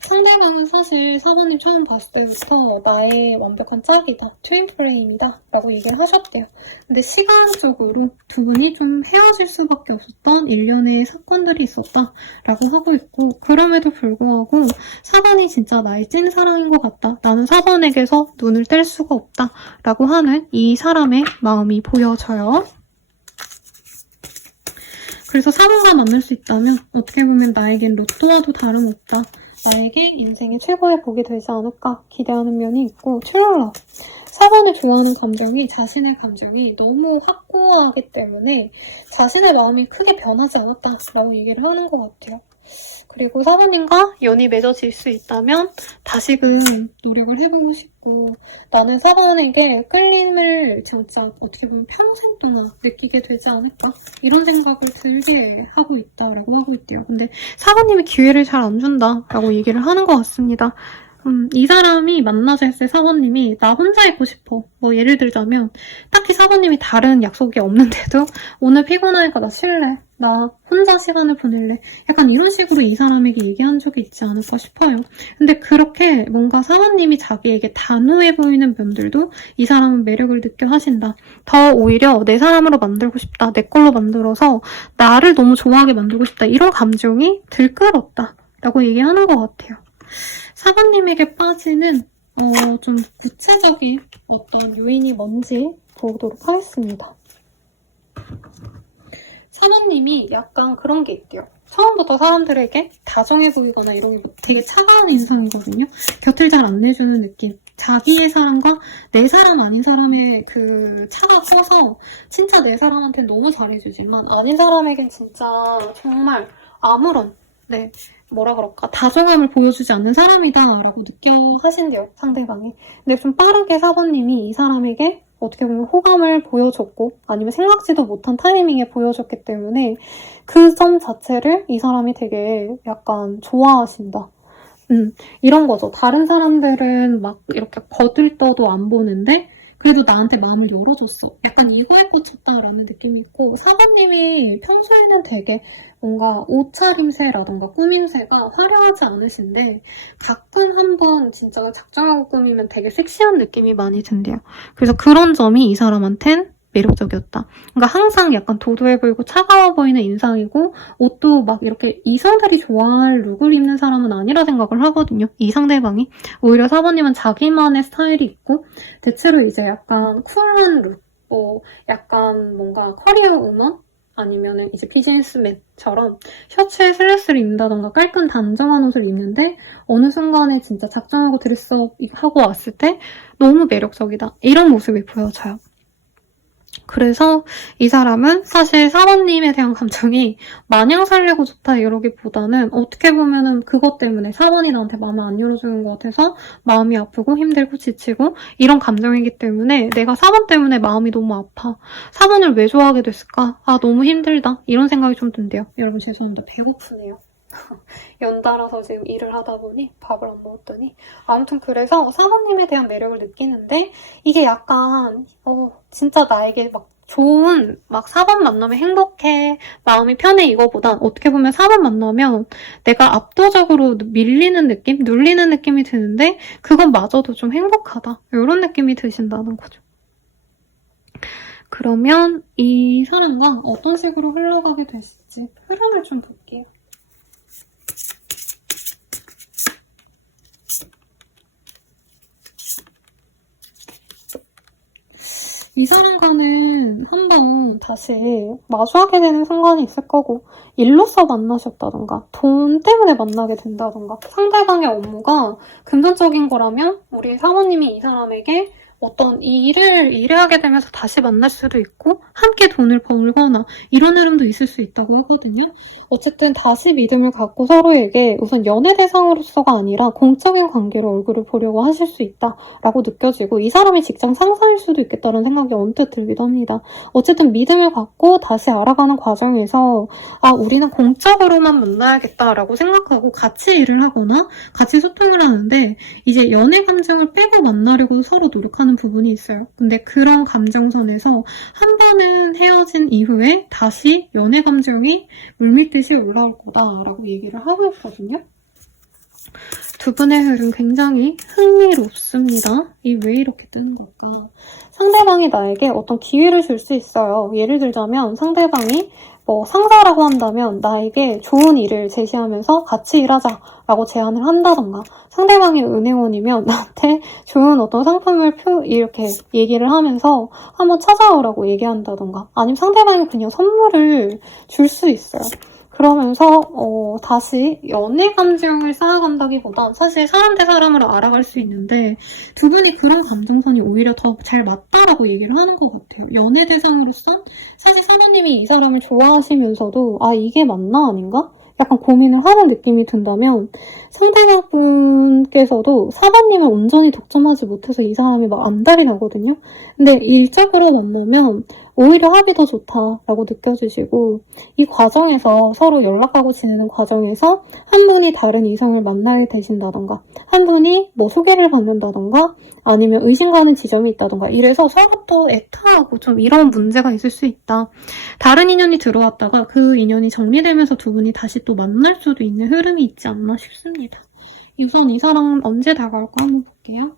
상대방은 사실 사모님 처음 봤을 때부터 나의 완벽한 짝이다, 트윈 플레임이다 라고 얘기를 하셨대요. 근데 시간적으로 두 분이 좀 헤어질 수밖에 없었던 일련의 사건들이 있었다 라고 하고 있고, 그럼에도 불구하고 사번이 진짜 나의 찐사랑인 것 같다, 나는 사번에게서 눈을 뗄 수가 없다 라고 하는 이 사람의 마음이 보여져요. 그래서 사번과 만날 수 있다면 어떻게 보면 나에겐 로또와도 다름없다, 나에게 인생의 최고의 복이 되지 않을까 기대하는 면이 있고, 트루러 4번을 좋아하는 감정이, 자신의 감정이 너무 확고하기 때문에 자신의 마음이 크게 변하지 않았다라고 얘기를 하는 것 같아요. 그리고 4번님과 연이 맺어질 수 있다면 다시금 노력을 해보고 싶고, 나는 4번에게 끌림을 진짜 어떻게 보면 평생 동안 느끼게 되지 않을까, 이런 생각을 들게 하고 있다라고 하고 있대요. 근데 4번님이 기회를 잘 안 준다라고 얘기를 하는 것 같습니다. 이 사람이 만나자 했을 4번님이 나 혼자 있고 싶어, 뭐 예를 들자면 딱히 4번님이 다른 약속이 없는데도 오늘 피곤하니까 나 쉴래, 나 혼자 시간을 보낼래. 약간 이런 식으로 이 사람에게 얘기한 적이 있지 않을까 싶어요. 근데 그렇게 뭔가 사모님이 자기에게 단호해 보이는 면들도 이 사람은 매력을 느껴 하신다. 더 오히려 내 사람으로 만들고 싶다. 내 걸로 만들어서 나를 너무 좋아하게 만들고 싶다. 이런 감정이 들끓었다. 라고 얘기하는 것 같아요. 사모님에게 빠지는 좀 구체적인 어떤 요인이 뭔지 보도록 하겠습니다. 사모님이 약간 그런 게 있대요. 처음부터 사람들에게 다정해 보이거나 이런 게 되게 차가운 인상이거든요. 곁을 잘 안 내주는 느낌. 자기의 사람과 내 사람 아닌 사람의 그 차가 커서 진짜 내 사람한테는 너무 잘해주지만 아닌 사람에겐 진짜 정말 아무런 뭐라 그럴까 다정함을 보여주지 않는 사람이다 라고 느껴 하신대요, 상대방이. 근데 좀 빠르게 사모님이 이 사람에게 어떻게 보면 호감을 보여줬고 아니면 생각지도 못한 타이밍에 보여줬기 때문에 그 점 자체를 이 사람이 되게 약간 좋아하신다. 이런 거죠. 다른 사람들은 막 이렇게 거들떠도 안 보는데 그래도 나한테 마음을 열어줬어. 약간 이거에 꽂혔다라는 느낌이 있고 사모님이 평소에는 되게 뭔가 옷차림새라던가 꾸밈새가 화려하지 않으신데 가끔 한번 진짜 작정하고 꾸미면 되게 섹시한 느낌이 많이 든대요. 그래서 그런 점이 이 사람한텐 매력적이었다. 그러니까 항상 약간 도도해 보이고 차가워 보이는 인상이고 옷도 막 이렇게 이성들이 좋아할 룩을 입는 사람은 아니라 생각을 하거든요. 이 상대방이. 오히려 사모님은 자기만의 스타일이 있고 대체로 이제 약간 쿨한 룩, 약간 뭔가 커리어 우먼? 아니면은 이제 비즈니스맨처럼 셔츠에 슬랙스를 입는다던가 깔끔 단정한 옷을 입는데 어느 순간에 진짜 작정하고 드레스업 하고 왔을 때 너무 매력적이다. 이런 모습이 보여져요. 그래서 이 사람은 사실 사모님에 대한 감정이 마냥 설레고 좋다 이러기보다는 어떻게 보면은 그것 때문에 사모님이 나한테 마음을 안 열어주는 것 같아서 마음이 아프고 힘들고 지치고 이런 감정이기 때문에 내가 사모 때문에 마음이 너무 아파. 사모를 왜 좋아하게 됐을까? 아 너무 힘들다. 이런 생각이 좀 든대요. 여러분 죄송합니다. 배고프네요. 연달아서 지금 일을 하다 보니 밥을 안 먹었더니 아무튼 그래서 사모님에 대한 매력을 느끼는데 이게 약간 진짜 나에게 막 좋은 막 4번 만나면 행복해 마음이 편해 이거보단 어떻게 보면 4번 만나면 내가 압도적으로 밀리는 느낌? 눌리는 느낌이 드는데 그건 마저도 좀 행복하다 이런 느낌이 드신다는 거죠. 그러면 이 사람과 어떤 식으로 흘러가게 됐을지 흐름을 좀 볼게요. 이 사람과는 한번 다시 마주하게 되는 순간이 있을 거고 일로서 만나셨다던가 돈 때문에 만나게 된다던가 상대방의 업무가 금전적인 거라면 우리 사모님이 이 사람에게 어떤 일을 하게 되면서 다시 만날 수도 있고 함께 돈을 벌거나 이런 흐름도 있을 수 있다고 하거든요. 어쨌든 다시 믿음을 갖고 서로에게 우선 연애 대상으로서가 아니라 공적인 관계로 얼굴을 보려고 하실 수 있다라고 느껴지고 이 사람이 직장 상사일 수도 있겠다는 생각이 언뜻 들기도 합니다. 어쨌든 믿음을 갖고 다시 알아가는 과정에서 우리는 공적으로만 만나야겠다라고 생각하고 같이 일을 하거나 같이 소통을 하는데 이제 연애 감정을 빼고 만나려고 서로 노력하는 부분이 있어요. 근데 그런 감정선에서 한 번은 헤어진 이후에 다시 연애 감정이 물밀듯이 올라올 거다라고 얘기를 하고 있거든요. 두 분의 흐름 굉장히 흥미롭습니다. 이 왜 이렇게 뜨는 걸까? 상대방이 나에게 어떤 기회를 줄 수 있어요. 예를 들자면 상대방이 상사라고 한다면 나에게 좋은 일을 제시하면서 같이 일하자라고 제안을 한다던가 상대방이 은행원이면 나한테 좋은 어떤 상품을 이렇게 얘기를 하면서 한번 찾아오라고 얘기한다던가 아니면 상대방이 그냥 선물을 줄 수 있어요. 그러면서 다시 연애 감정을 쌓아간다기보다 사실 사람 대 사람으로 알아갈 수 있는데 두 분이 그런 감정선이 오히려 더 잘 맞다라고 얘기를 하는 것 같아요. 연애 대상으로선 사실 사모님이 이 사람을 좋아하시면서도 이게 맞나 아닌가? 약간 고민을 하는 느낌이 든다면 상대방분께서도 사모님을 온전히 독점하지 못해서 이 사람이 막 안달이 나거든요. 근데 일적으로 만나면 오히려 합이 더 좋다라고 느껴지시고 이 과정에서 서로 연락하고 지내는 과정에서 한 분이 다른 이성을 만나게 되신다던가 한 분이 뭐 소개를 받는다던가 아니면 의심 가는 지점이 있다던가 이래서 서로 또 애타하고 좀 이런 문제가 있을 수 있다. 다른 인연이 들어왔다가 그 인연이 정리되면서 두 분이 다시 또 만날 수도 있는 흐름이 있지 않나 싶습니다. 우선 이 사람 언제 다가올까 한번 볼게요.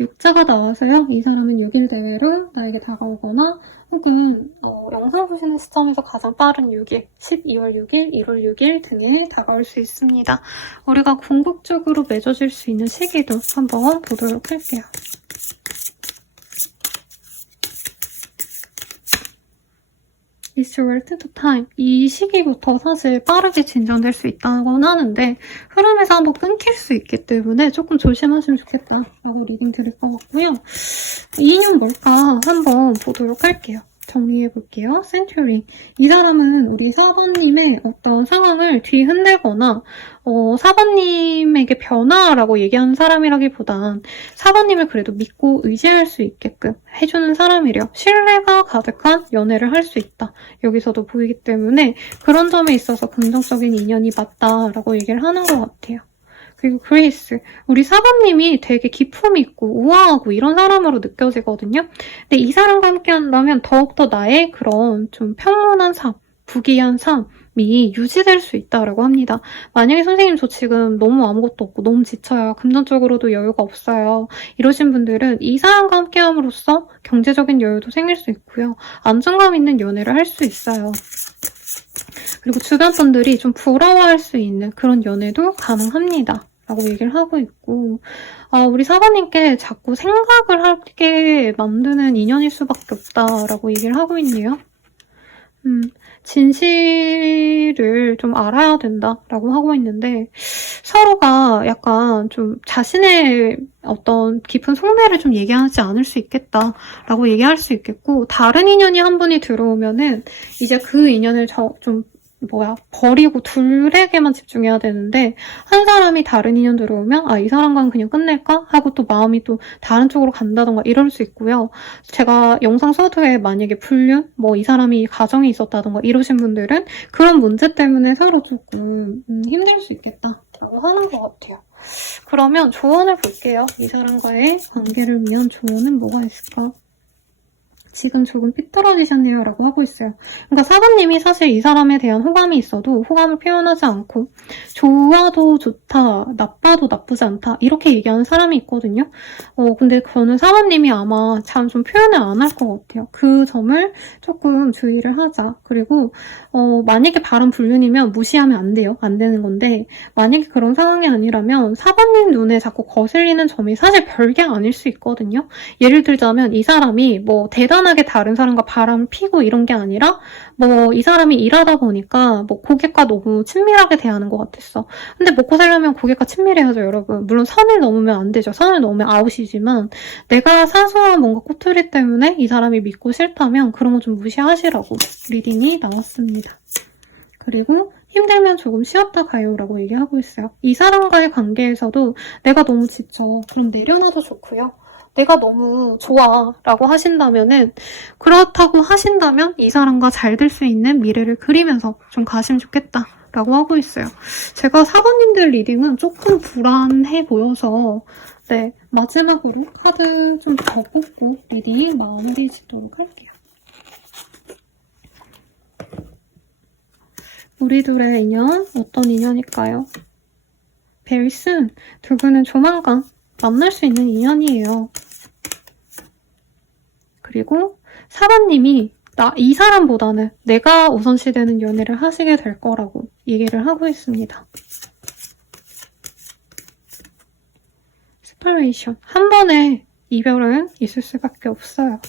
육자가 나와서요. 이 사람은 6일 내외로 나에게 다가오거나 혹은 영상 보시는 시점에서 가장 빠른 6일, 12월 6일, 1월 6일 등에 다가올 수 있습니다. 우리가 궁극적으로 맺어질 수 있는 시기도 한번 보도록 할게요. It's worth the time. 이 시기부터 사실 빠르게 진전될 수 있다고 하는데 흐름에서 한번 끊길 수 있기 때문에 조금 조심하시면 좋겠다라고 리딩 드릴 것 같고요. 이 인연 뭘까 한번 보도록 할게요. 정리해볼게요. 센츄리. 이 사람은 우리 4번님의 어떤 상황을 뒤흔들거나 4번님에게 변화라고 얘기하는 사람이라기보단 4번님을 그래도 믿고 의지할 수 있게끔 해주는 사람이래요. 신뢰가 가득한 연애를 할 수 있다. 여기서도 보이기 때문에 그런 점에 있어서 긍정적인 인연이 맞다라고 얘기를 하는 것 같아요. 그리고 그레이스, 우리 사범님이 되게 기품 있고 우아하고 이런 사람으로 느껴지거든요. 근데 이 사람과 함께 한다면 더욱더 나의 그런 좀 평온한 삶, 부귀한 삶이 유지될 수 있다고 합니다. 만약에 선생님 저 지금 너무 아무것도 없고 너무 지쳐요. 금전적으로도 여유가 없어요. 이러신 분들은 이 사람과 함께 함으로써 경제적인 여유도 생길 수 있고요. 안정감 있는 연애를 할 수 있어요. 그리고 주변 분들이 좀 부러워할 수 있는 그런 연애도 가능합니다. 라고 얘기를 하고 있고 우리 사바님께 자꾸 생각을 하게 만드는 인연일 수밖에 없다라고 얘기를 하고 있네요. 진실을 좀 알아야 된다라고 하고 있는데 서로가 약간 좀 자신의 어떤 깊은 속내를 좀 얘기하지 않을 수 있겠다라고 얘기할 수 있겠고 다른 인연이 한 분이 들어오면은 이제 그 인연을 좀 버리고 둘에게만 집중해야 되는데 한 사람이 다른 인연 들어오면 이 사람과는 그냥 끝낼까? 하고 또 마음이 또 다른 쪽으로 간다던가 이럴 수 있고요. 제가 영상 서두에 만약에 불륜, 이 사람이 가정이 있었다던가 이러신 분들은 그런 문제 때문에 서로 조금 힘들 수 있겠다라고 하는 것 같아요. 그러면 조언을 볼게요. 이 사람과의 관계를 위한 조언은 뭐가 있을까? 지금 조금 삐뚤어지셨네요 라고 하고 있어요. 그러니까 사부님이 사실 이 사람에 대한 호감이 있어도 호감을 표현하지 않고 좋아도 좋다, 나빠도 나쁘지 않다 이렇게 얘기하는 사람이 있거든요. 근데 저는 사부님이 아마 참 좀 표현을 안 할 것 같아요. 그 점을 조금 주의를 하자. 그리고 만약에 바람 불륜이면 무시하면 안 돼요. 안 되는 건데 만약에 그런 상황이 아니라면 사부님 눈에 자꾸 거슬리는 점이 사실 별게 아닐 수 있거든요. 예를 들자면 이 사람이 대단하게 다른 사람과 바람을 피고 이런 게 아니라 이 사람이 일하다 보니까 고객과 너무 친밀하게 대하는 것 같았어. 근데 먹고 살려면 고객과 친밀해야죠, 여러분. 물론 선을 넘으면 안 되죠. 선을 넘으면 아웃이지만 내가 사소한 뭔가 꼬투리 때문에 이 사람이 믿고 싫다면 그런 거 좀 무시하시라고 리딩이 나왔습니다. 그리고 힘들면 조금 쉬었다 가요 라고 얘기하고 있어요. 이 사람과의 관계에서도 내가 너무 지쳐. 그럼 내려놔도 좋고요. 내가 너무 좋아 라고 하신다면은 그렇다고 하신다면 이 사람과 잘 될 수 있는 미래를 그리면서 좀 가시면 좋겠다 라고 하고 있어요. 제가 사부님들 리딩은 조금 불안해 보여서 마지막으로 카드 좀 더 뽑고 리딩 마무리 짓도록 할게요. 우리 둘의 인연 어떤 인연일까요? Very soon. 두 분은 조만간 만날 수 있는 인연이에요. 그리고 사관님이 이 사람보다는 내가 우선시되는 연애를 하시게 될 거라고 얘기를 하고 있습니다. 세퍼레이션. 한 번에 이별은 있을 수밖에 없어요.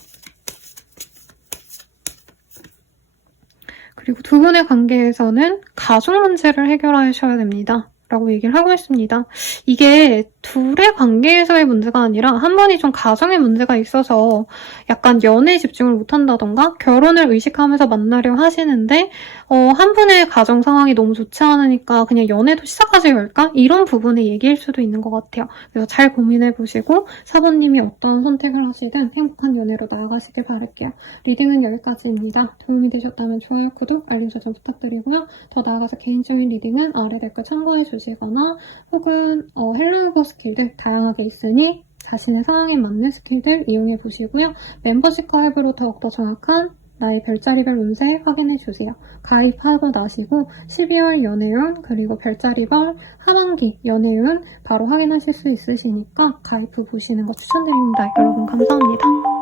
그리고 두 분의 관계에서는 가족 문제를 해결하셔야 됩니다. 라고 얘기를 하고 있습니다. 이게 둘의 관계에서의 문제가 아니라 한 분이 좀 가정에 문제가 있어서 약간 연애에 집중을 못한다던가 결혼을 의식하면서 만나려 하시는데 한 분의 가정 상황이 너무 좋지 않으니까 그냥 연애도 시작하지 말까? 이런 부분의 얘기일 수도 있는 것 같아요. 그래서 잘 고민해보시고 사모님이 어떤 선택을 하시든 행복한 연애로 나아가시길 바랄게요. 리딩은 여기까지입니다. 도움이 되셨다면 좋아요, 구독, 알림 설정 부탁드리고요. 더 나아가서 개인적인 리딩은 아래 댓글 참고해 주시거나 혹은 헬로우버 스킬들 다양하게 있으니 자신의 상황에 맞는 스킬들 이용해 보시고요. 멤버십과 앱으로 더욱더 정확한 나의 별자리별 운세 확인해주세요. 가입하고 나시고 12월 연애운 그리고 별자리별 하반기 연애운 바로 확인하실 수 있으시니까 가입 후 보시는 거 추천드립니다. 여러분 감사합니다.